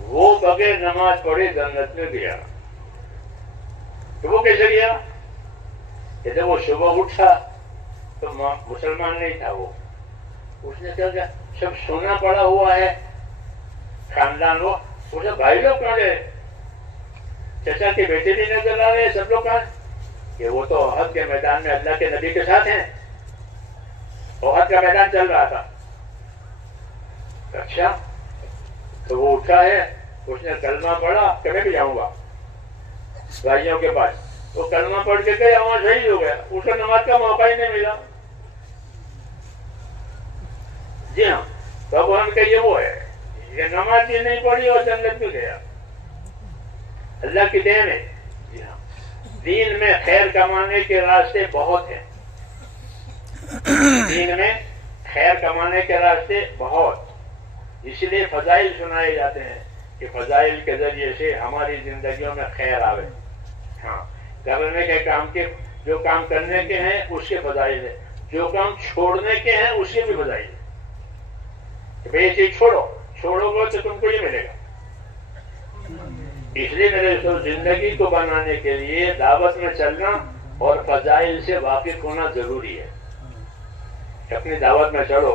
وہ بغیر نماز پڑھے جنت میں گیا۔ تو وہ کیسے گیا؟ کہ جب وہ صبح اٹھا تو مسلمان نہیں تھا، وہ اس نے کیا سب سونا پڑا ہوا ہے خاندان، وہ اسے بھائی لوگ کہاں گئے، چچا کے بیٹے بھی نظر آ رہے، سب لوگ کہاں، کہ وہ تو احد کے میدان میں اللہ کے نبی کے ساتھ ہیں، احد کا میدان چل رہا تھا۔ اچھا، تو وہ اٹھا ہے، اس نے کلمہ پڑھا کہ میں بھی جاؤں گا بھائیوں کے پاس، وہ کلمہ پڑھ کے گیا، وہاں شہید ہو گیا، اسے نماز کا موقع ہی نہیں ملا۔ جی ہاں، تو اب ہم کہیے وہ ہے کہ نماز بھی نہیں پڑھی اور جنت میں گیا، اللہ کی دین ہے۔ جی ہاں، دین میں خیر کمانے کے راستے بہت ہیں، دین میں خیر کمانے کے راستے بہت، اس لیے فضائل سنائے جاتے ہیں کہ فضائل کے ذریعے سے ہماری زندگیوں میں خیر آوے۔ ہاں، کرنے کے کام کے، جو کام کرنے کے ہیں اس کے فضائل ہے، جو کام چھوڑنے کے ہیں اس کے بھی فضائل ہے کہ بھئی یہ چیز چھوڑو گے تو تم کو یہ ملے گا۔ اس لیے میرے زندگی کو بنانے کے لیے دعوت میں چلنا اور فضائل سے واقف ہونا ضروری ہے۔ اپنی دعوت میں چلو،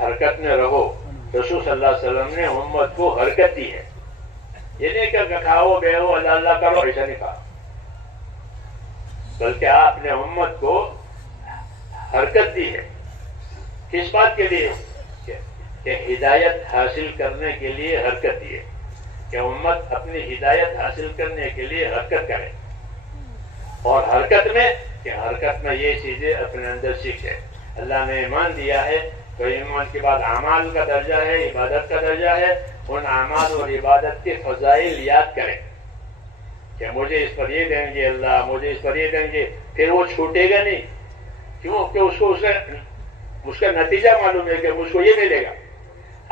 حرکت میں رہو۔ رسول صلی اللہ علیہ وسلم نے امت کو حرکت دی ہے، یہ نہیں کہ کھاؤ بیو اللہ اللہ کرو، ایسا نہیں کہا، بلکہ آپ نے امت کو حرکت دی ہے۔ کس بات کے لیے؟ کہ ہدایت حاصل کرنے کے لیے حرکت دی ہے، کہ امت اپنی ہدایت حاصل کرنے کے لیے حرکت کرے، اور حرکت میں یہ چیزیں اپنے اندر سیکھے۔ اللہ نے ایمان دیا ہے تو ایمان کے بعد اعمال کا درجہ ہے، عبادت کا درجہ ہے، ان اعمال اور عبادت کے فضائل یاد کریں کہ مجھے اس پر یہ دیں گے اللہ، مجھے اس پر یہ دیں گے، پھر وہ چھوٹے گا نہیں۔ کیوں؟ کہ اس کا نتیجہ معلوم ہے کہ مجھ کو یہ ملے گا۔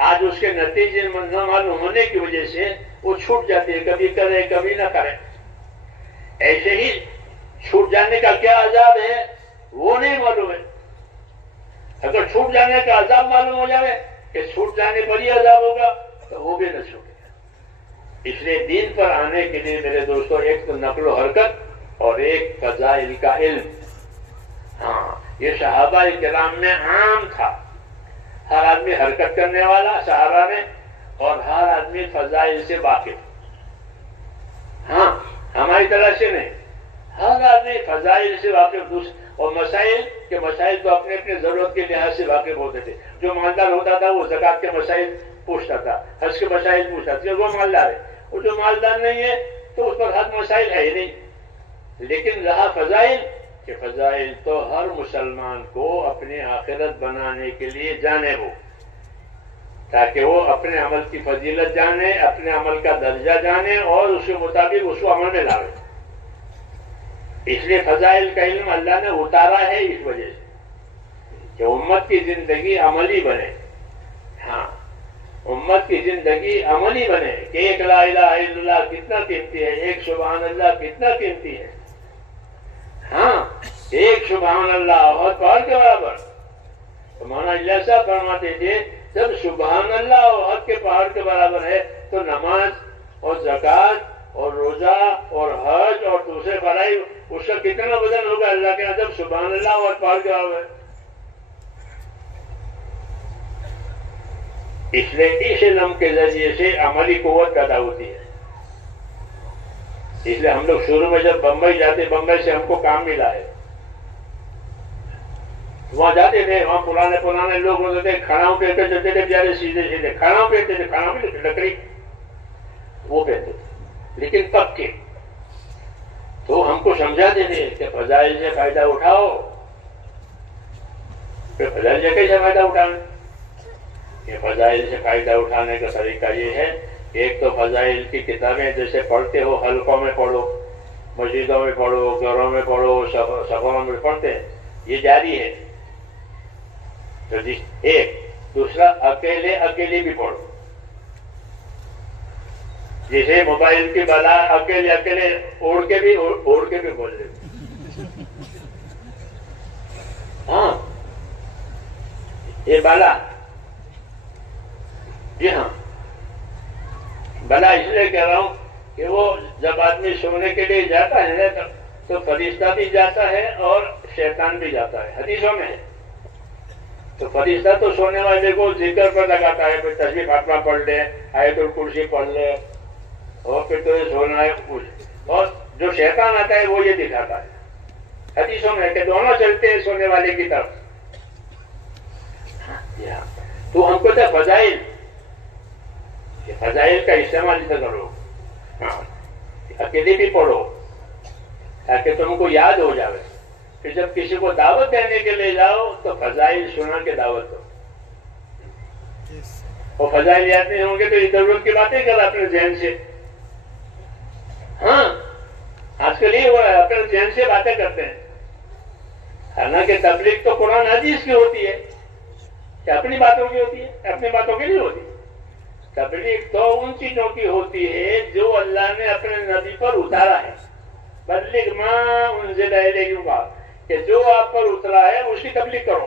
آج اس کے نتیجے نہ معلوم ہونے کی وجہ سے وہ چھوٹ جاتی ہے، کبھی کرے کبھی نہ کرے۔ ایسے ہی چھوٹ جانے کا کیا عذاب ہے وہ نہیں معلوم ہے۔ اگر چھوٹ جانے کا عذاب معلوم ہو جائے کہ چھوٹ جانے پر ہی عذاب ہوگا تو وہ بھی نہ چھوٹے گا۔ اس لیے دین پر آنے کے لیے میرے دوستو ایک تو نقل و حرکت اور ایک فضائل کا علم۔ ہاں، یہ صحابہ کرام میں عام تھا، ہر آدمی حرکت کرنے والا صحابہ میں، اور ہر آدمی فضائل سے واقف۔ ہاں، ہماری طرح سے نہیں، ہر آدمی فضائل سے واقف، اور مسائل تو اپنے اپنے ضرورت کے لحاظ سے واقف ہوتے تھے۔ جو مالدار ہوتا تھا وہ زکوٰۃ کے مسائل پوچھتا تھا، حج کے مسائل پوچھتا تھا، وہ مالدار ہے، اور جو مالدار نہیں ہے تو اس پر حد مسائل ہے ہی نہیں۔ لیکن رہا فضائل، کہ فضائل تو ہر مسلمان کو اپنی آخرت بنانے کے لیے جانے ہو، تاکہ وہ اپنے عمل کی فضیلت جانے، اپنے عمل کا درجہ جانے اور اس کے مطابق اس کو عمل میں لاوے۔ اس لیے فضائل کا علم اللہ نے اتارا ہے اس وجہ سے کہ امت کی زندگی عملی بنے۔ ہاں، امت کی زندگی عملی بنے کہ ایک لا الہ الا اللہ کتنا قیمتی ہے، ایک سبحان اللہ کتنا قیمتی ہے۔ ہاں، ایک سبحان اللہ اور پہاڑ کے برابر۔ تو مولانا اجلاس صاحب فرماتے تھے جب سبحان اللہ اور حد کے پہاڑ کے برابر ہے تو نماز اور زکوٰۃ اور روزہ اور حج اور دوسرے فرائی اس کا کتنا وزن ہوگا اللہ کے یہاں جب سبحان اللہ اور پہاڑ کے برابر ہے۔ اس لیے اس علم کے ذریعے سے عملی قوت پیدا ہوتی ہے۔ اس لیے ہم لوگ شروع میں جب بمبئی جاتے، بمبئی سے ہم کو کام ملا ہے، وہاں جاتے تھے، وہاں پرانے لوگ ہوتے تھے، کھڑاؤں پہنتے چلتے تھے، بیچارے سیدھے کھڑاؤں پہنتے تھے، کھڑاؤں میں لکڑی وہ پہنتے تھے لیکن پکے۔ تو ہم کو سمجھاتے تھے کہ فضائل سے فائدہ اٹھاؤ۔ پھر فضائل سے کیسے فائدہ اٹھانا؟ کہ فضائل سے فائدہ اٹھانے کا طریقہ یہ ہے، ایک تو فضائل کی کتابیں جیسے پڑھتے ہو، حلقوں میں پڑھو، مسجدوں میں پڑھو، گھروں میں پڑھو، سفروں میں پڑھتے ہیں، یہ جاری ہے۔ تو ایک دوسرا اکیلے بھی پڑھو، جیسے موبائل کی بلا اکیلے اوڑھ کے بھی بول دیتے۔ ہاں، یہ بلا، جی ہاں، بلا اس لیے کہہ رہا ہوں کہ وہ جب آدمی سونے کے لیے جاتا ہے تو فرشتہ بھی جاتا ہے اور شیطان بھی جاتا ہے، حدیثوں میں ہے۔ تو فرشتہ تو سونے والے کو ذکر پر لگاتا ہے، پھر تسبیح فاطمہ پڑھ لے، آیت الکرسی پڑھ لے، اور پھر تو یہ سونا ہے کچھ، اور جو شیطان آتا ہے وہ یہ دکھاتا ہے۔ حدیثوں میں کہ دونوں چلتے ہیں سونے والے کی طرف۔ تو ہم کو تھا فضائل، فضائل کا استعمال اسے کرو، اکیلے بھی پڑھو تاکہ تم کو یاد ہو جائے۔ پھر جب کسی کو دعوت دینے کے لیے جاؤ تو فضائل سنا کے دعوت دو، اور فضائلیات نہیں ہوں گے تو یہ ضرورت کی باتیں کر اپنے ذہن سے. ہاں آج کل یہ ہوا ہے اپنے ذہن سے باتیں کرتے ہیں. حالانکہ تبلیغ تو قرآن حدیث کی ہوتی ہے کہ اپنی باتوں کی ہوتی ہے، اپنی باتوں کی نہیں ہوتی. تبلیغ تو ان چیزوں کی ہوتی ہے جو اللہ نے اپنے نبی پر اتارا ہے. بلغ ما انزل الیک، کہ جو آپ پر اترا ہے اس کی تبلیغ کرو.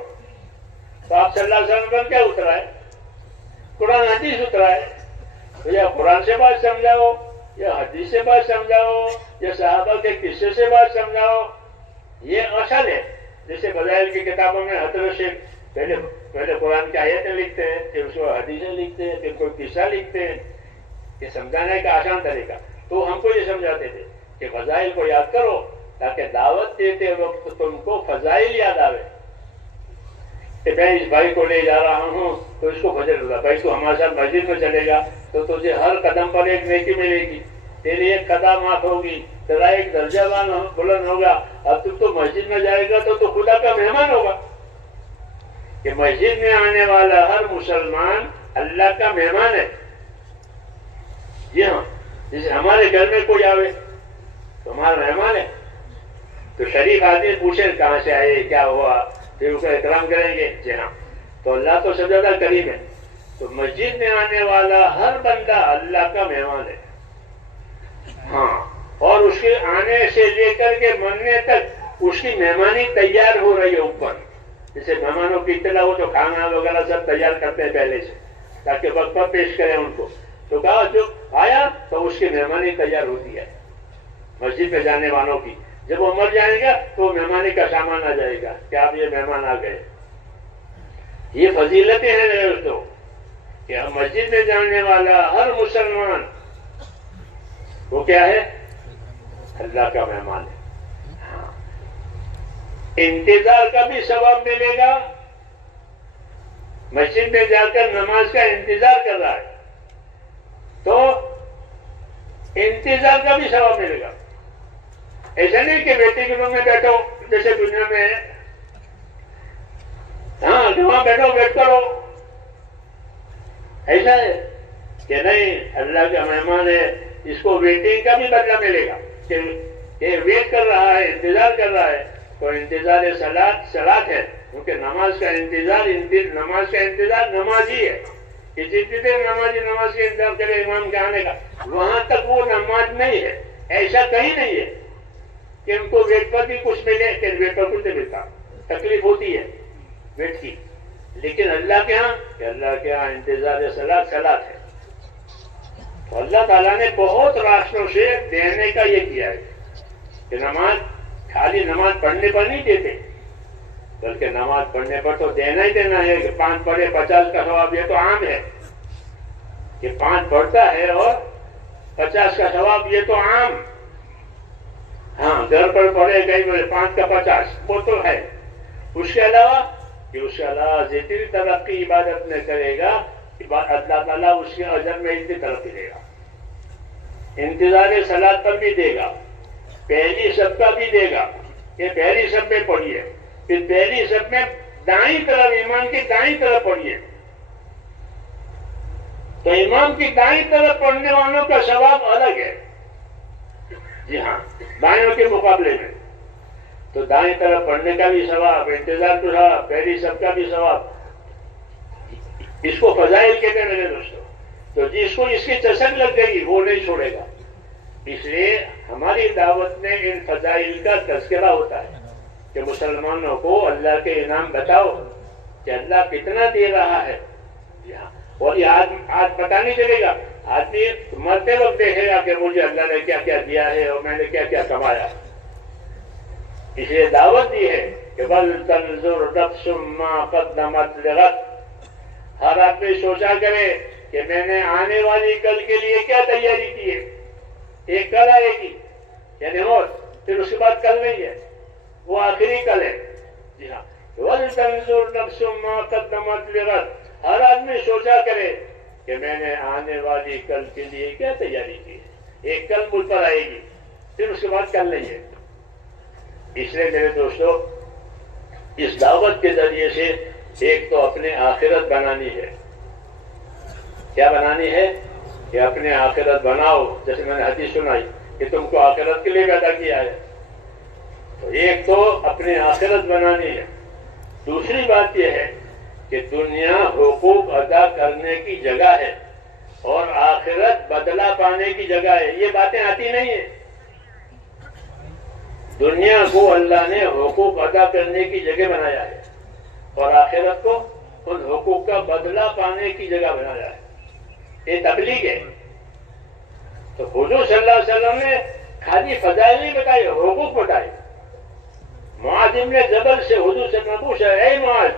تو آپ صلی اللہ علیہ وسلم پر کیا اترا ہے؟ قرآن حدیث اترا ہے. تو یا قرآن سے بات سمجھاؤ، یا حدیث سے بات سمجھاؤ، یا صحابہ کے قصے سے بات سمجھاؤ. یہ اصل ہے. جیسے فضائل کی کتابوں میں حضرت سے پہلے قرآن کی آیتیں لکھتے ہیں، پھر اس کو حدیثیں لکھتے ہیں، پھر کوئی قصہ لکھتے ہیں. یہ سمجھانے کا آسان طریقہ. تو ہم کو یہ سمجھاتے تھے کہ فضائل کو یاد کرو تاکہ دعوت دیتے وقت تم کو فضائل یاد آوے. کہ میں اس بھائی کو لے جا رہا ہوں تو اس کو فضل ہوگا. بھائی تو ہمارے ساتھ مسجد میں چلے گا تو تجھے ہر قدم پر ایک نیکی ملے گی، تیری ایک قدم معاف ہوگی، تیرا ایک درجہ بلند ہوگا. اب تم تو مسجد میں جائے گا تو خدا کا مہمان ہوگا. کہ مسجد میں آنے والا ہر مسلمان اللہ کا مہمان ہے. جی ہاں، جیسے ہمارے گھر میں کوئی آوے تو ہمارا مہمان ہے. تو شریف آدمی پوچھے کہاں سے آئے، کیا ہوا، پھر اس کا احترام کریں گے. جی ہاں، تو اللہ تو سب زیادہ کریم ہے. تو مسجد میں آنے والا ہر بندہ اللہ کا مہمان ہے. ہاں، اور اس کے آنے سے لے کر کے مرنے تک اس کی مہمانی تیار ہو رہی ہے اوپر. جیسے مہمانوں کی اطلاع ہو تو کھانا وغیرہ سب تیار کرتے ہیں پہلے سے تاکہ وقت پر پیش کریں ان کو. تو کہا جو آیا تو اس کی مہمانی تیار ہوتی ہے مسجد میں جانے والوں کی. جب وہ مر جائے گا تو مہمانی کا سامان آ جائے گا کہ آپ یہ مہمان آ گئے. یہ فضیلتیں ہیں میرے دوستوں کہ مسجد میں جانے والا ہر مسلمان وہ کیا ہے؟ اللہ کا مہمان ہے. ہاں. انتظار کا بھی ثواب ملے گا. مسجد میں جا کر نماز کا انتظار کر رہا ہے تو انتظار کا بھی ثواب ملے گا. ایسا نہیں کہ بیٹے کے روم میں بیٹھو جیسے دنیا میں ہے، ہاں جہاں بیٹھو ویٹ کرو، ایسا ہے کہ نہیں اللہ کا مہمان ہے. اس کو ویٹنگ کا بھی بدلہ ملے گا کہ ویٹ کر رہا ہے، انتظار کر رہا ہے. تو انتظار صلاۃ ہے کیونکہ نماز کا انتظار نماز ہی ہے. کہ جتنی دیر نماز کا انتظار کرے امام کے آنے کا وہاں تک وہ نماز نہیں ہے. ایسا کہیں نہیں ہے کہ ان کو ویٹ پر بھی کچھ ملے کہ ویٹ پر کچھ نہیں ملتا. تکلیف ہوتی ہے ویٹ کی. لیکن اللہ کے ہاں انتظار صلاۃ ہے. تو اللہ تعالیٰ نے بہت راستوں سے دینے کا یہ کیا ہے کہ نماز خالی نماز پڑھنے پر نہیں دیتے بلکہ نماز پڑھنے پر تو دینا ہی دینا ہے. کہ 5 پڑھے 50 کا ثواب، یہ تو عام ہے کہ 5 پڑھتا ہے اور 50 کا ثواب، یہ تو عام. ہاں گھر پر پڑھے کہیں بولے 5 کا 50 وہ تو ہے. اس کے علاوہ جتنی ترقی عبادت میں کرے گا اللہ تعالیٰ اس کے اجر میں اتنی ترقی دے گا. انتظار صلاۃ پر بھی دے گا، پہلی شب کا بھی دے گا کہ پہلی شب میں پڑھیے، پھر پہلی شب میں دائیں طرف امام کی دائیں طرف پڑھیے. تو امام کی دائیں طرف پڑھنے والوں کا ثواب الگ ہے. جی ہاں، بائیں کے مقابلے میں. تو دائیں طرف پڑھنے کا بھی ثواب، انتظار کا ثواب، پہلی شب کا بھی ثواب. اس کو فضائل کہتے ہیں میرے دوستوں. تو جس کو اس کی چسک لگ جائے گی وہ نہیں چھوڑے گا. اس لیے ہماری دعوت میں ان فضائل کا تذکرہ ہوتا ہے کہ مسلمانوں کو اللہ کے انعام بتاؤ کہ اللہ کتنا دے رہا ہے. اور یہ آج پتہ نہیں چلے گا. آدمی مرتے وقت دیکھے گا کہ مجھے اللہ نے کیا کیا دیا ہے اور میں نے کیا کیا کمایا. اس لیے دعوت دی ہے کہ بل تنظر نفس ما قدمت لغد. ہر آدمی سوچا کرے کہ میں نے آنے والی کل کے لیے کیا تیاری کی ہے. ایک کل آئے گی یعنی موت، پھر اس کے بعد کل نہیں ہے، وہ آخری کل ہے. جی ہاں، وَلْتَنْظُرْ نَفْسٌ مَا قَدَّمَتْ لِغَدٍ. ہر آدمی سوچا کرے کہ میں نے آنے والی کل کے لیے کیا تیاری کی ہے. ایک کل مجھ پر آئے گی، پھر اس کے بعد کل نہیں ہے. اس لیے میرے دوستو اس دعوت کے ذریعے سے ایک تو اپنے آخرت بنانی ہے کیا بنانی ہے کہ اپنے آخرت بناؤ، جیسے میں نے حدیث سنائی کہ تم کو آخرت کے لیے پیدا کیا ہے، تو ایک تو اپنے آخرت بنانی ہے، دوسری بات یہ ہے کہ دنیا حقوق ادا کرنے کی جگہ ہے اور آخرت بدلہ پانے کی جگہ ہے. یہ باتیں آتی نہیں ہیں. دنیا کو اللہ نے حقوق ادا کرنے کی جگہ بنایا ہے اور آخرت کو ان حقوق کا بدلہ پانے کی جگہ بنایا ہے. یہ تبلیغ ہے. تو حضور صلی اللہ علیہ وسلم نے خالی فضائل نہیں بتائے، حقوق بتائے. معاذ بن جبل سے حضور سے نے پوچھا، اے معاذ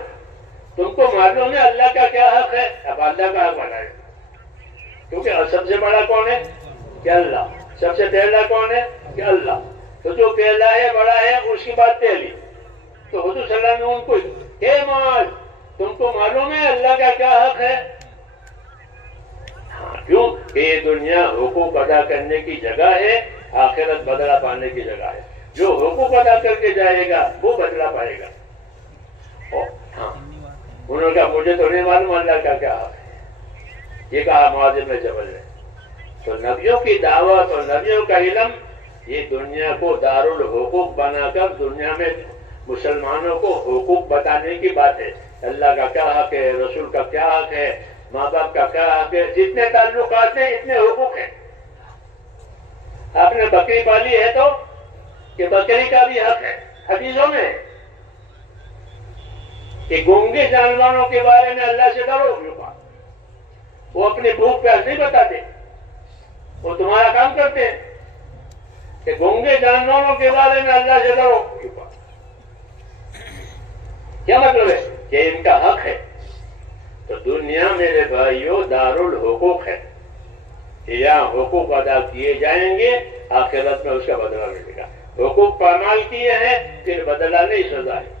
تم کو معلوم ہے اللہ کا کیا حق ہے؟ اب اللہ کا حق بتائے، کیونکہ سب سے بڑا کون ہے کہ اللہ، سب سے پہلا کون ہے کہ اللہ. تو جو پہلا ہے بڑا ہے اس کی بات پہلی. تو حضور صلی اللہ علیہ وسلم نے ان کو، اے معاذ تم کو معلوم ہے اللہ کا کیا حق ہے؟ کیوں کہ یہ دنیا حقوق ادا کرنے کی جگہ ہے، آخرت بدلہ پانے کی جگہ ہے. جو حقوق ادا کر کے جائے گا وہ بدلہ پائے گا. ہاں انہوں نے کہا مجھے تو نہیں معلوم اللہ کا کیا حق ہے. یہ کہا معاذ بن جبل نے. تو نبیوں کی دعوت اور نبیوں کا علم یہ دنیا کو دارالحقوق بنا کر دنیا میں مسلمانوں کو حقوق بتانے کی بات ہے. اللہ کا کیا حق ہے، رسول کا کیا حق ہے، ماں باپ کا کیا حق ہے. جتنے تعلقات ہیں اتنے حقوق ہیں. آپ نے بکری پالی ہے تو کہ بکری کا بھی حق ہے. حدیثوں میں کہ گونگے جانوروں کے بارے میں اللہ سے ڈرو. وہ اپنی بھوک پیاس نہیں بتاتے، وہ تمہارا کام کرتے ہیں کہ گونگے جانوروں کے بارے میں اللہ سے ڈرو. کیا مطلب ہے کہ ان کا حق ہے. تو دنیا میرے بھائیوں دارالحقوق ہے. یہاں حقوق ادا کیے جائیں گے، آخرت میں اس کا بدلہ ملے گا. حقوق پامال کیے ہیں پھر بدلہ نہیں، سزا ہے.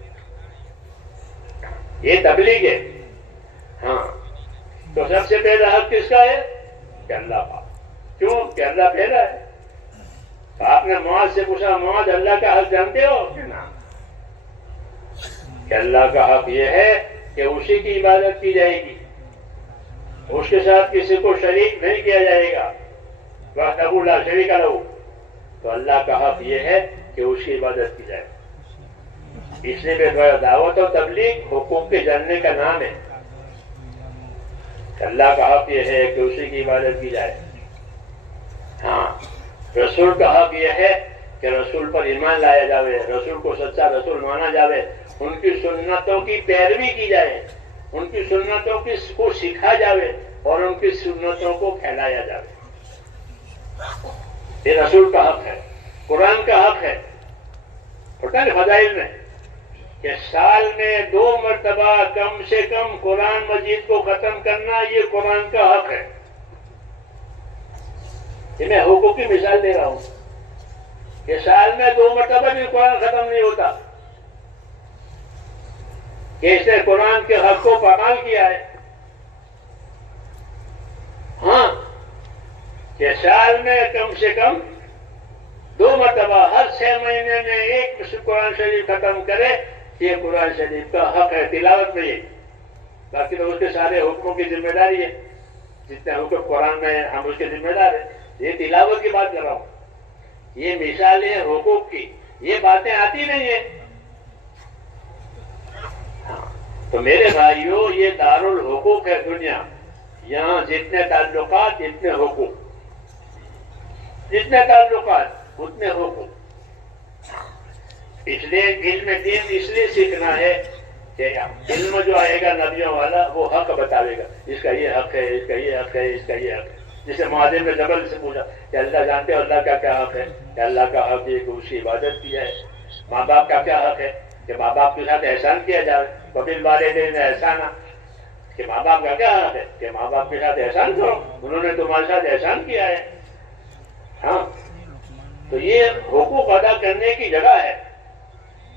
یہ تبلیغ ہے. ہاں تو سب سے پہلا حق کس کا ہے کہ اللہ کا. کیوں کہ اللہ پہلا ہے. تو آپ نے معاذ سے پوچھا، معاذ اللہ کا حق جانتے ہو کہ اللہ کا حق یہ ہے کہ اسی کی عبادت کی جائے گی، اس کے ساتھ کسی کو شریک نہیں کیا جائے گا. وحدہ لا شریک لہ. تو اللہ کا حق یہ ہے کہ اس کی عبادت کی جائے. اس لیے دعوت و تبلیغ حقوق کے جاننے کا نام ہے. اللہ کا حق یہ ہے کہ اسی کی عبادت کی جائے. ہاں رسول کا حق یہ ہے کہ رسول پر ایمان لایا جاوے، رسول کو سچا رسول مانا جاوے، ان کی سنتوں کی پیروی کی جائے، ان کی سنتوں کو سکھا جاوے اور ان کی سنتوں کو پھیلایا جاوے. یہ رسول کا حق ہے. قرآن کا حق ہے. پتہ نہیں فضائل میں کہ سال میں 2 مرتبہ کم سے کم قرآن مجید کو ختم کرنا، یہ قرآن کا حق ہے. یہ میں حقوق کی مثال دے رہا ہوں کہ سال میں 2 مرتبہ بھی قرآن ختم نہیں ہوتا کہ اس نے قرآن کے حق کو پامال کیا ہے. ہاں کہ سال میں کم سے کم 2 مرتبہ ہر 6 مہینے میں ایک قرآن شریف ختم کرے، یہ قرآن شریف کا حق ہے. تلاوت میں یہ، باقی تو اس کے سارے حکموں کی ذمہ داری ہے. جتنے حکم قرآن میں ہم اس کے ذمہ دار ہیں. یہ تلاوت کی بات کر رہا ہوں. یہ مثالیں حقوق کی، یہ باتیں آتی نہیں ہیں. تو میرے بھائیوں یہ دارالحقوق ہے دنیا. یہاں جتنے تعلقات اتنے حقوق، جتنے تعلقات اتنے حقوق. اس لیے علم دین اس لیے سیکھنا ہے کہ علم جو آئے گا نبیوں والا وہ حق بتاوے گا. اس کا یہ حق ہے، اس کا یہ حق ہے، اس کا یہ حق ہے. جسے معاذ بن جبل سے پوچھا کہ اللہ جانتے ہو اللہ کا کیا حق ہے؟ کہ اللہ کا حق یہ کہ اس کی عبادت کی جائے. ماں باپ کا کیا حق ہے؟ کہ ماں باپ کے ساتھ احسان کیا جائے. وبالوالدین احسانا. کہ ماں باپ کا کیا حق ہے؟ کہ ماں باپ کے ساتھ احسان کرو، انہوں نے تمہارے ساتھ احسان کیا ہے. ہاں تو یہ حقوق ادا کرنے کی جگہ ہے.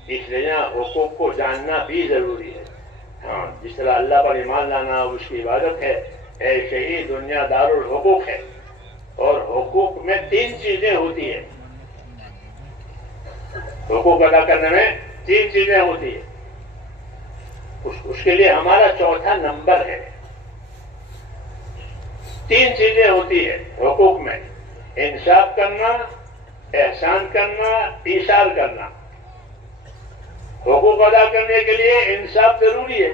اس لیے یہاں حقوق کو جاننا بھی ضروری ہے. ہاں جس طرح اللہ پر ایمان لانا اس کی عبادت ہے، ایسے ہی دنیا دارالحقوق ہے. اور حقوق میں 3 چیزیں ہوتی ہیں. حقوق ادا کرنے میں 3 چیزیں ہوتی ہیں. اس کے لیے ہمارا 4تھا نمبر ہے. تین چیزیں ہوتی ہیں حقوق میں: انصاف کرنا، احسان کرنا، ایثار کرنا۔ حقوق ادا کرنے کے لیے انصاف ضروری ہے۔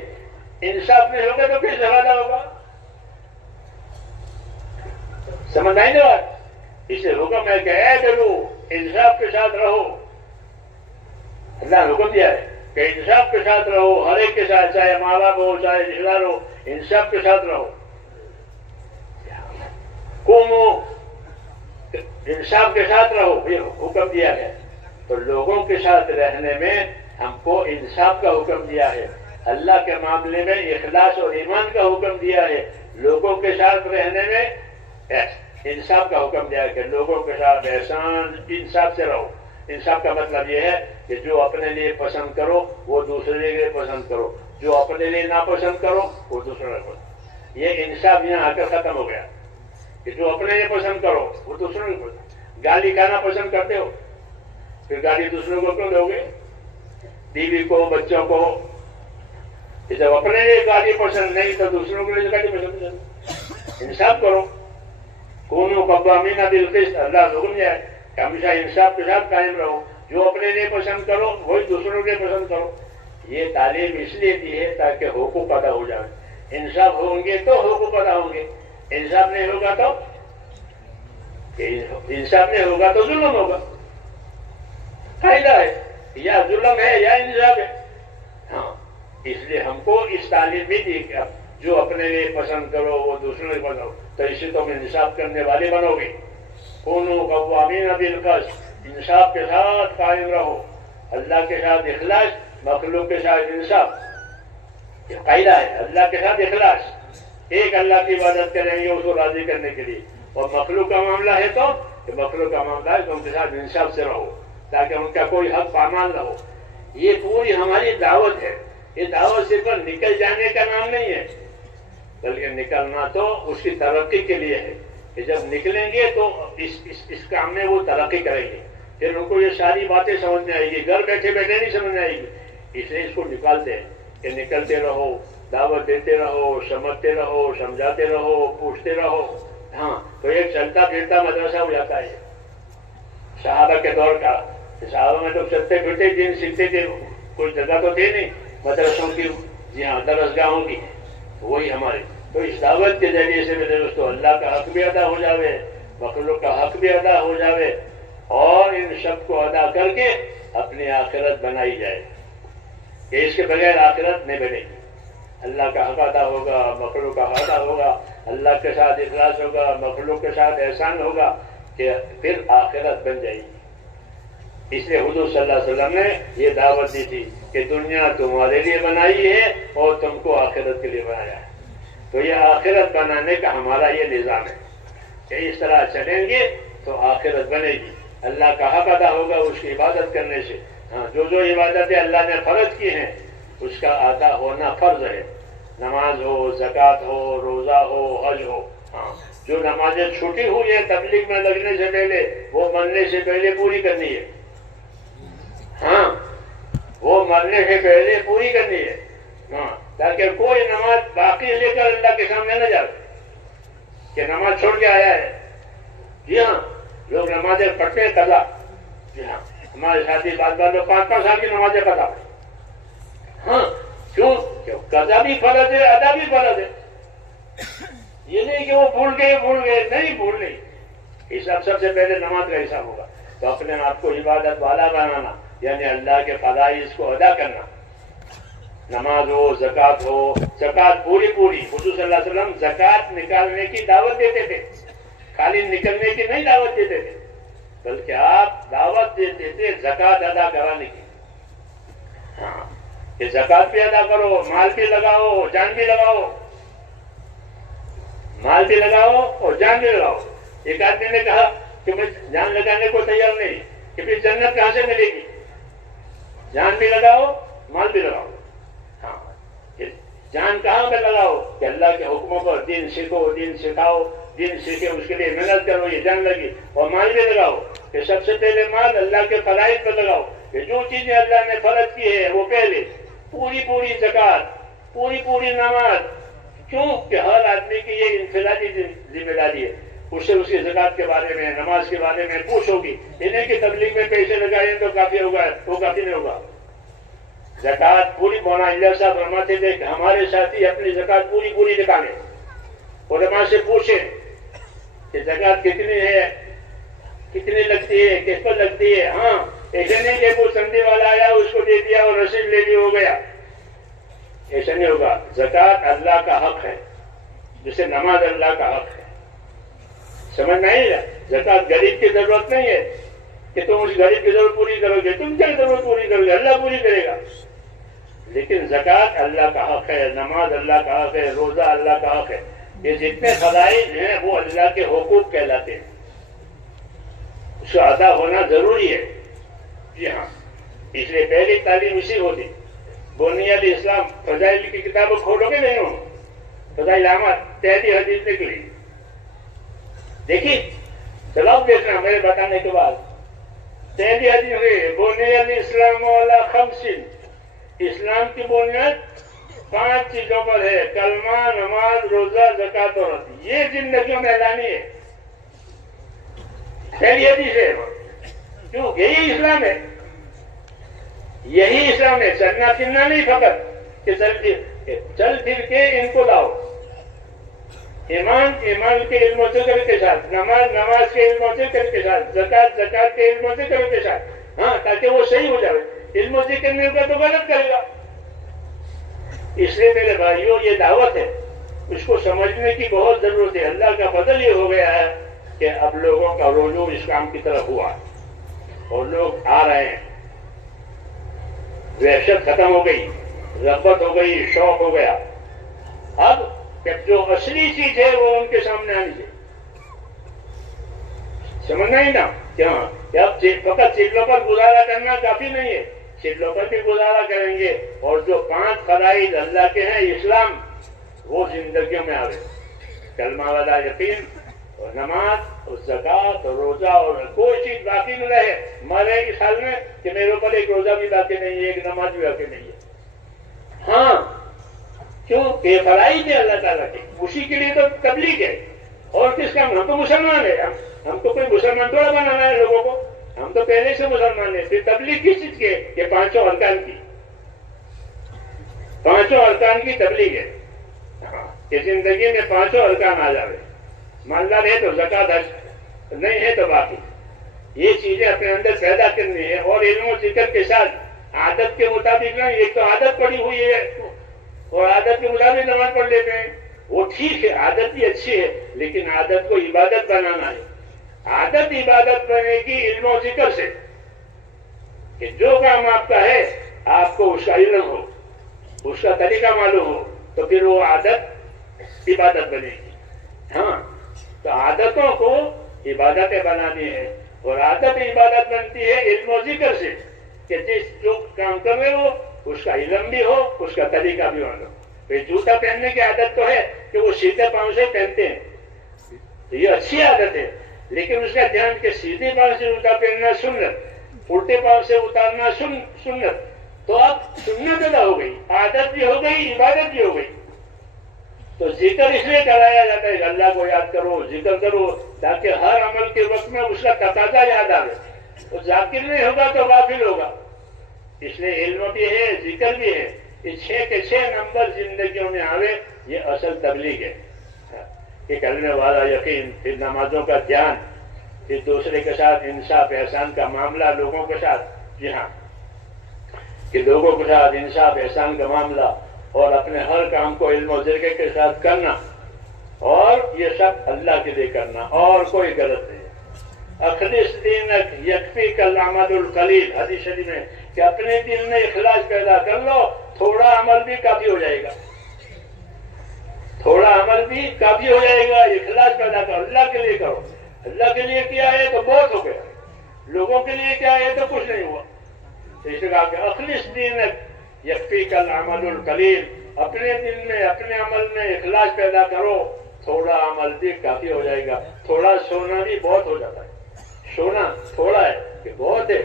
انصاف نہیں ہوگا تو کیسے فائدہ ہوگا؟ سمجھ آئی نا بات؟ اسے حکم ہے کہ اعدلوا، انصاف کے ساتھ رہو۔ اللہ نے حکم دیا ہے کہ انصاف کے ساتھ رہو، ہر ایک کے ساتھ، چاہے ماں باپ ہو چاہے رشتہ دار ہو، انصاف کے ساتھ رہو۔ قوموا، انصاف کے ساتھ رہو، یہ حکم دیا ہے۔ تو لوگوں کے ساتھ رہنے میں ہم کو انصاف کا حکم دیا ہے۔ اللہ کے معاملے میں اخلاص اور ایمان کا حکم دیا ہے۔ لوگوں کے ساتھ رہنے میں انصاف کا حکم دیا ہے کہ لوگوں کے ساتھ احسان، انصاف سے رہو۔ انصاف کا مطلب یہ ہے کہ جو اپنے لیے پسند کرو وہ دوسرے کے لیے پسند کرو، جو اپنے لیے ناپسند کرو وہ دوسرے کو پسند۔ یہ انصاف یہاں آ کر ختم ہو گیا کہ جو اپنے لیے پسند کرو وہ دوسروں کو پسند۔ گالی کھانا پسند کرتے ہو، پھر گالی دوسروں کو کیوں دو گے؟ بیوی کو، بچوں کو۔ جب اپنے لیے گالی پسند نہیں تو دوسروں کے لیے گالی پسند نہیں۔ انصاف کرو۔ کونوا قوامین بالقسط، اللہ حکم دیا ہے کہ ہمیشہ انصاف کے ساتھ قائم رہو۔ جو اپنے لیے پسند کرو وہی دوسروں کے لیے پسند کرو۔ یہ تعلیم اس لیے دی ہے تاکہ حقوق ادا ہو جائے۔ انصاف ہوں گے تو حقوق ادا ہوں گے، انصاف نہیں ہوگا تو ظلم ہوگا۔ قاعدہ ہے، یا ظلم ہے یا انصاف ہے۔ ہاں، اس لیے ہم کو اس تعلیم بھی دی کہ جو اپنے لیے پسند کرو وہ دوسروں کو بناؤ، تو اس سے تم انصاف کرنے والے بنو گے۔ کونوا قوامین بالقسط، انصاف کے ساتھ قائم رہو، اللہ کے ساتھ اخلاص، مخلوق کے ساتھ انصاف۔ یہ قاعدہ ہے، اللہ کے ساتھ اخلاص، ایک اللہ کی عبادت کریں گے اس کو راضی کرنے کے لیے، اور مخلوق کا معاملہ ہے تو مخلوق کا معاملہ ہے تو ان کے ساتھ انصاف سے رہو تاکہ ان کا کوئی حق پامال نہ ہو۔ یہ پوری ہماری دعوت ہے۔ یہ دعوت صرف نکل جانے کا نام نہیں ہے، بلکہ نکلنا تو اس کی ترقی کے لیے ہے کہ جب نکلیں گے تو اس کام میں وہ ترقی کریں گے، پھر ان کو یہ ساری باتیں سمجھ میں آئے گی، گھر بیٹھے بیٹھے نہیں سمجھ میں آئے گی۔ اس لیے اس کو نکالتے ہیں کہ نکلتے رہو، دعوت دیتے رہو، سمجھتے رہو، سمجھاتے رہو، پوچھتے رہو۔ ہاں، تو ایک چلتا پھرتا مدرسہ ہو جاتا ہے صحابہ کے دور کا۔ صحابہ میں تو چلتے پھرتے دین سیکھتے تھے، کوئی جگہ تو تھی نہیں مدرسوں کی، جی ہاں درسگاہوں کی، وہی ہمارے۔ تو اس دعوت کے ذریعے سے میرے دوستو اللہ کا حق بھی ادا ہو جاوے، مخلوق کا حق بھی ادا ہو جاوے، اور ان سب کو ادا کر کے اپنی آخرت بنائی جائے کہ اس کے بغیر آخرت نہیں بنے گی۔ اللہ کا حق ادا ہوگا، مخلوق کا حق ادا ہوگا، اللہ کے ساتھ اخلاص ہوگا، مخلوق کے ساتھ احسان ہوگا، کہ پھر آخرت بن جائے گی۔ اس لیے حضور صلی اللہ علیہ وسلم نے یہ دعوت دی تھی کہ دنیا تمہارے لیے بنائی ہے اور تم کو آخرت کے لیے بنایا ہے۔ تو یہ آخرت بنانے کا ہمارا یہ نظام ہے کہ اس طرح چلیں گے تو آخرت بنے گی، اللہ کا حق ادا ہوگا اس کی عبادت کرنے سے۔ ہاں، جو عبادتیں اللہ نے فرض کی ہیں اس کا ادا ہونا فرض ہے، نماز ہو، زکوٰۃ ہو، روزہ ہو، حج ہو۔ ہاں، جو نمازیں چھوٹی ہوئی ہیں تبلیغ میں لگنے سے پہلے وہ مرنے سے پہلے پوری کرنی ہے۔ ہاں، وہ مرنے سے پہلے پوری کرنی ہے، ہاں، تاکہ کوئی نماز باقی لے کر اللہ کے سامنے نہ جائے کہ نماز چھوڑ کے آیا ہے۔ جی ہاں، لوگ نمازیں پڑھتے ہیں قضا۔ جی ہاں، ہمارے ساتھی بات لوگ 5 سال کی نمازیں قضا۔ ہاں، کیوں؟ قضا بھی فرض ہے، ادا بھی فرض ہے۔ یہ نہیں کہ وہ بھول گئے، نہیں بھول نہیں، حساب سب سے پہلے نماز کا حساب ہوگا۔ تو اپنے آپ کو عبادت والا بنانا، یعنی اللہ کے فرائض کو ادا کرنا، نماز ہو، زکوٰۃ ہو، زکوٰۃ پوری۔ حضور صلی اللہ علیہ وسلم زکوٰۃ نکالنے کی دعوت دیتے تھے، خالی نکلنے کی نہیں دعوت دیتے تھے، بلکہ آپ دعوت دیتے تھے زکوٰۃ ادا کرانے کی۔ ہاں، کہ زکوٰۃ بھی ادا کرو، مال بھی لگاؤ، جان بھی لگاؤ، مال بھی لگاؤ اور جان بھی لگاؤ۔ ایک آدمی نے کہا کہ میں جان لگانے کو تیار نہیں، کہ پھر جنت کہاں سے ملے گی؟ جان بھی لگاؤ، مال بھی لگاؤ۔ ہاں، جان کہاں پہ لگاؤ؟ کہ اللہ کے حکموں پر دین سیکھو، دین سکھاؤ، دین سیکھے اس کے لیے محنت کرو، یہ جان لگی۔ اور مال بھی لگاؤ کہ سب سے پہلے مال اللہ کے فرائض پر لگاؤ، کہ جو چیزیں اللہ نے فرض کی ہے وہ پہلے، پوری زکوٰۃ، پوری نماز، کیوں کہ ہر آدمی کی یہ انفرادی ذمہ داری ہے. اس سے اس کی زکات کے بارے میں نماز کے بارے میں پوچھو گی. انہیں کی تبلیغ میں پیسے لگائیں تو کافی ہوگا, وہ کافی نہیں ہوگا. زکات پوری. مولانا الیاس صاحب فرماتے تھے کہ ہمارے ساتھی اپنی زکات پوری نکالیں, علماء سے پوچھیں کہ زکات کتنی ہے, کتنی لگتی ہے, کس پر لگتی ہے. ہاں ایسا نہیں کہ وہ سندھی والا آیا اس کو دے دیا اور رسید لے لی ہو گیا, ایسا نہیں ہوگا. زکات اللہ کا حق ہے, جسے نماز اللہ کا حق ہے. سمجھ نہیں ہے. زکات غریب کی ضرورت نہیں ہے کہ تم اس غریب کی ضرورت پوری کرو گے. تم کیا ضرورت پوری کرو گے, اللہ پوری کرے گا. لیکن زکات اللہ کا حق ہے, نماز اللہ کا حق ہے, روزہ اللہ کا حق ہے. یہ جتنے فرائض ہیں وہ اللہ کے حقوق کہلاتے ہیں, اس کا ادا ہونا ضروری ہے. جی ہاں, اس لیے پہلی تعلیم اسی ہوتی. بنیاد اسلام فضائل کی کتابیں کھولو گے نہیں ہو, فضائل اعمال پہلی حدیث نکلی. دیکھیے چلاؤ دیکھنا میرے بتانے کے بعد. پہلی حدیث ہوئی بنیاد اسلام والا خمسین, اسلام کی بنیاد 5 چیزوں پر ہے, کلمہ, نماز, روزہ, زکات اور حج. یہ زندگیوں میں اعلانی ہے. پہلی حدیث ہے. کیوں؟ یہی اسلام ہے, یہی اسلام ہے. چلنا پھرنا نہیں فقط کہ چل پھر کے ان کو لاؤ. ایمان کے علم و ذکر کے ساتھ, نماز کے علم و ذکر کے ساتھ, زکات کے علم و ذکر کے ساتھ. ہاں, تاکہ وہ صحیح ہو جائے. علم و ذکر نہیں ہوگا تو غلط کرے گا. اس لیے میرے بھائیوں یہ دعوت ہے, اس کو سمجھنے کی بہت ضرورت ہے. اللہ کا فضل یہ ہو گیا ہے کہ اب لوگوں کا رجوع اس کام کی طرف ہوا اور لوگ آ رہے ہیں. وحشت ختم ہو گئی, رغبت ہو گئی, شوق ہو گیا. اب جو اصلی چیز ہے وہ ان کے سامنے آنی چاہیے. سمجھنا ہی نا کیا اب فقط چیزوں پر گزارا کرنا کافی نہیں ہے. چیزوں پر بھی گزارا کریں گے اور جو 5 فرائض اللہ کے ہیں اسلام, وہ زندگیوں میں آئے. کلمہ والا یقین اور نماز اور زکات اور روزہ, اور کوئی چیز باقی نہ رہے. مرے اس حال میں کہ میرے اوپر ایک روزہ بھی باقی نہیں ہے, ایک نماز بھی باقی نہیں ہے. ہاں, کیوں کہ فرائض ہے اللہ تعالیٰ کے, اسی کے لیے تو تبلیغ ہے. اور کس کا؟ ہم تو مسلمان ہیں. ہم تو کوئی مسلمان تھوڑا بنانا ہے لوگوں کو, ہم تو پہلے سے مسلمان ہیں. پھر تبلیغ کس چیز کے؟ یہ 5 ارکان کی, 5 ارکان کی تبلیغ ہے. ہاں, کہ زندگی میں 5 ارکان آ جائے. مالدار ہے تو زکات, نہیں ہے تو باقی. یہ چیزیں اپنے اندر پیدا کرنی ہے. اور علم و ذکر کے ساتھ عادت کے مطابق نہیں. ایک تو عادت پڑی ہوئی ہے اور عادت کے مطابق نماز پڑھ لیتے ہیں, وہ ٹھیک ہے, عادت بھی اچھی ہے, لیکن عادت کو عبادت بنانا ہے. عادت عبادت بنے گی علم و ذکر سے, کہ جو کام آپ کا ہے آپ کو اس کا علم ہو, اس کا طریقہ معلوم ہو, تو پھر وہ عادت عبادت بنے گی. ہاں, تو عادتوں کو عبادتیں بنانی ہے, اور عادت عبادت بنتی ہے علم و ذکر سے, کہ جو کام کر رہے ہو اس کا علم بھی ہو, اس کا طریقہ بھی ہو. پھر جوتا پہننے کی عادت تو ہے کہ وہ سیدھے پاؤں سے پہنتے ہیں, یہ اچھی عادت ہے, لیکن اس کا دھیان کہ سیدھے پاؤں سے جوتا پہننا سنت, الٹے پاؤں سے اتارنا سنت. تو اب سنت ادا ہو گئی, عادت بھی ہو گئی, عبادت بھی ہو گئی. تو ذکر اس لیے کرایا جاتا ہے کہ اللہ کو یاد کرو, ذکر کرو, تاکہ ہر عمل کے وقت میں اس کا تقاضا یاد آئے. وہ ذاکر نہیں ہوگا تو غافل ہوگا. اس لیے علم بھی ہے, ذکر بھی ہے. یہ 6 کے 6 نمبر زندگیوں میں آوے, یہ اصل تبلیغ ہے. کہ کرنے والا یقین, پھر نمازوں کا دھیان, پھر دوسرے کے ساتھ انصاف احسان کا معاملہ لوگوں کے ساتھ. جی ہاں, کہ لوگوں کے ساتھ انصاف احسان کا معاملہ, اور اپنے ہر کام کو علم و ذکر کے ساتھ کرنا, اور یہ سب اللہ کے لیے کرنا, اور کوئی غلط نہیں. اخلص دینک یکفیک العمل القلیل, حدیث شریف میں کہ اپنے دل میں اخلاص پیدا کر لو, تھوڑا عمل بھی کافی ہو جائے گا. تھوڑا عمل بھی کافی ہو جائے گا. اخلاص پیدا کرو, اللہ کے لیے کرو. اللہ کے لیے کیا ہے تو بہت ہو گیا, لوگوں کے لیے کیا ہے تو کچھ نہیں ہوا. تو اس نے کہا کہ اخلص دینک یکفیک العمل القلیل, اپنے دل میں اپنے عمل میں اخلاص پیدا کرو, تھوڑا عمل بھی کافی ہو جائے گا. تھوڑا سونا بھی بہت ہو جاتا ہے. سونا تھوڑا ہے کہ بہت ہے,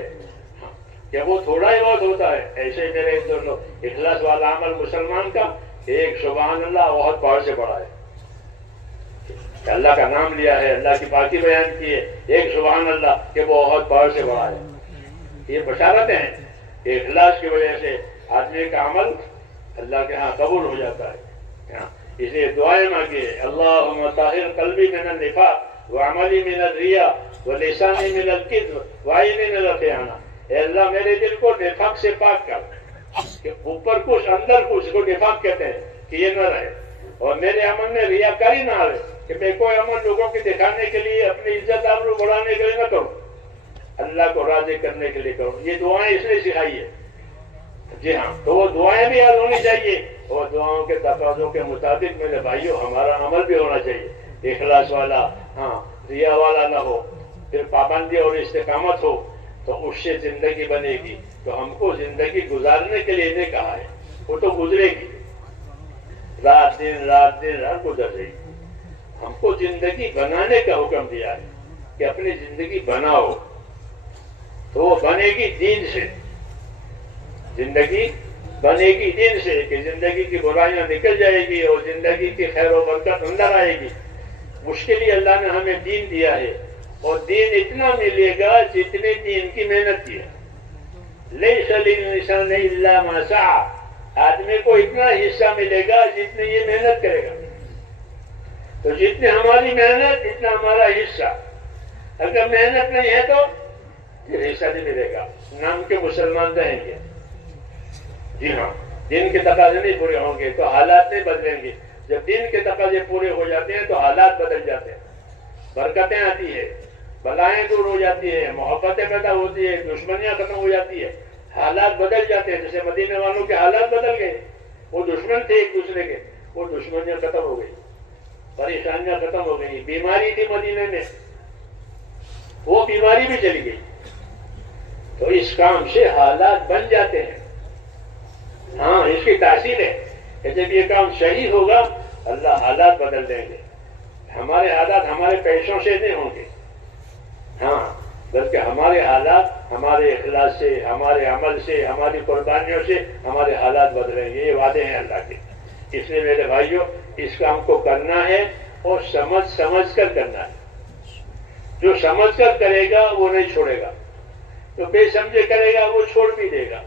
کہ وہ تھوڑا ہی بہت ہوتا ہے. ایسے میرے ایک دو لوگ, اخلاص والا عمل مسلمان کا ایک سبحان اللہ بہت پہاڑ سے بڑا ہے. اللہ کا نام لیا ہے, اللہ کی پاکی بیان کی ہے, ایک سبحان اللہ کہ وہ بہت پہاڑ سے بڑا ہے. یہ بشارتیں ہیں کہ اخلاص کی وجہ سے آدمی کا عمل اللہ کے ہاں قبول ہو جاتا ہے. اس لیے دعائیں مانگیے, اللہم طہر قلبی من النفاق وعملی من الریا ولسانی من الکذب وعینی من الخیانہ. اے اللہ میرے دل کو نفاق سے پاک کر, کہ اوپر کچھ اندر کچھ کو نفاق کہتے ہیں کہ یہ نہ رہے, اور میرے عمل میں ریاکاری نہ آئے کہ میں کوئی عمل لوگوں کے دکھانے کے لیے اپنی عزت آبرو بڑھانے کے لیے نہ کروں, اللہ کو راضی کرنے کے لیے کروں. یہ دعائیں اس نے سکھائی ہے. جی ہاں, تو وہ دعائیں بھی یاد ہونی چاہیے, اور دعاؤں کے تقاضوں کے مطابق میرے بھائیوں ہمارا عمل بھی ہونا چاہیے, اخلاص والا, ہاں ریا والا نہ ہو, پھر پابندی اور استقامت ہو, تو اس سے زندگی بنے گی. تو ہم کو زندگی گزارنے کے لیے نہیں کہا ہے, وہ تو گزرے گی, رات دن رات گزر رہی. ہم کو زندگی بنانے کا حکم دیا ہے کہ اپنی زندگی بناؤ, تو وہ بنے گی دین سے. زندگی بنے گی دین سے, کہ زندگی کی برائیاں نکل جائے گی اور زندگی کی خیر و برکت اندر آئے گی. مشکل ہی اللہ نے ہمیں دین دیا ہے, اور دین اتنا ملے گا جتنے دین کی محنت کی ہے. لیس للانسان الا ما سعى, آدمی کو اتنا حصہ ملے گا جتنے یہ محنت کرے گا. تو جتنے ہماری محنت اتنا ہمارا حصہ. اگر محنت نہیں ہے تو پھر حصہ نہیں ملے گا, نام کے مسلمان رہیں گے. جی ہاں, دین کے تقاضے نہیں پورے ہوں گے تو حالات نہیں بدلیں گے. جب دین کے تقاضے پورے ہو جاتے ہیں تو حالات بدل جاتے ہیں, برکتیں آتی ہے, بلائیں دور ہو جاتی ہے, محبتیں پیدا ہوتی ہے, دشمنیاں ختم ہو جاتی ہے, حالات بدل جاتے ہیں. جیسے مدینے والوں کے حالات بدل گئے, وہ دشمن تھے ایک دوسرے کے, وہ دشمنیاں ختم ہو گئی, پریشانیاں ختم ہو گئی. بیماری تھی مدینے میں, وہ بیماری بھی چلی گئی. تو اس کام سے حالات بن جاتے ہیں. ہاں, اس کی تاثیر ہے کہ جب یہ کام صحیح ہوگا اللہ حالات بدل دیں گے. ہمارے حالات ہمارے پیسوں سے نہیں ہوں گے, ہاں, بلکہ ہمارے حالات ہمارے اخلاص سے, ہمارے عمل سے, ہماری قربانیوں سے ہمارے حالات بدلیں گے. یہ وعدے ہیں اللہ کے. اس لیے میرے بھائیوں اس کام کو کرنا ہے اور سمجھ کر کرنا ہے. جو سمجھ کر کرے گا وہ نہیں چھوڑے گا, جو بے سمجھے کرے گا وہ چھوڑ بھی دے گا.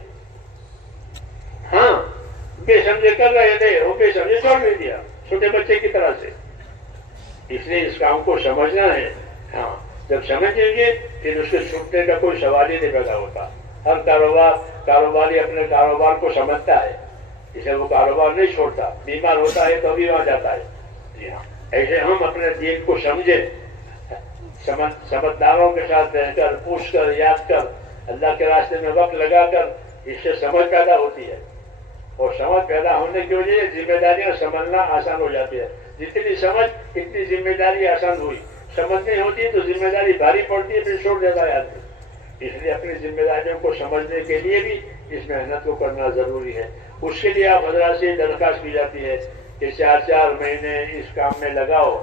ہاں, بے سمجھے کر رہے تھے, وہ بے سمجھے چھوڑ بھی دیا, چھوٹے بچے کی طرح سے. اس لیے اس کام کو سمجھنا ہے. ہاں, جب سمجھیں گے پھر اس کے چھوٹنے کا کوئی سوال ہی نہیں پیدا ہوتا. ہر کاروباری اپنے کاروبار کو سمجھتا ہے, اس لیے وہ کاروبار نہیں چھوڑتا. بیمار ہوتا ہے تو بھی وہاں جاتا ہے. جی ہاں, ایسے ہم اپنے دین کو سمجھیں, سمجھداروں کے ساتھ رہ کر, پوچھ کر, یاد کر, اللہ کے راستے میں وقت لگا کر, اس سے سمجھ پیدا ہوتی ہے. اور سمجھ پیدا ہونے کی وجہ سے ذمہ داریاں سمجھنا آسان ہو جاتی ہے. جتنی سمجھ اتنی ذمہ داری آسان ہوئی. سمجھ نہیں ہوتی تو ذمہ داری بھاری پڑتی ہے, پھر چھوڑ دیتا ہے آدمی. اس لیے اپنی ذمہ داریوں کو سمجھنے کے لیے بھی اس محنت کو کرنا ضروری ہے. اس کے لیے آپ حضرات سے درخواست کی جاتی ہے کہ 4 مہینے اس کام میں لگاؤ,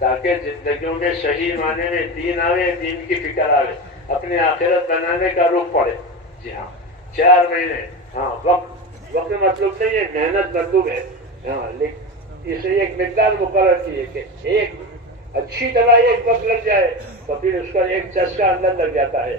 تاکہ زندگیوں میں صحیح معنی میں دین آوے, دین کی فکر آوے, اپنی آخرت بنانے کا رخ پڑے. جی ہاں, 4 مہینے. ہاں, وقت مطلب نہیں ہے, محنت مطلوب ہے. ہاں, لیکن اسے ایک مقدار مقرر کی ہے کہ ایک اچھی طرح ایک وقت لگ جائے تو پھر اس کا ایک چسکا اندر لگ جاتا ہے.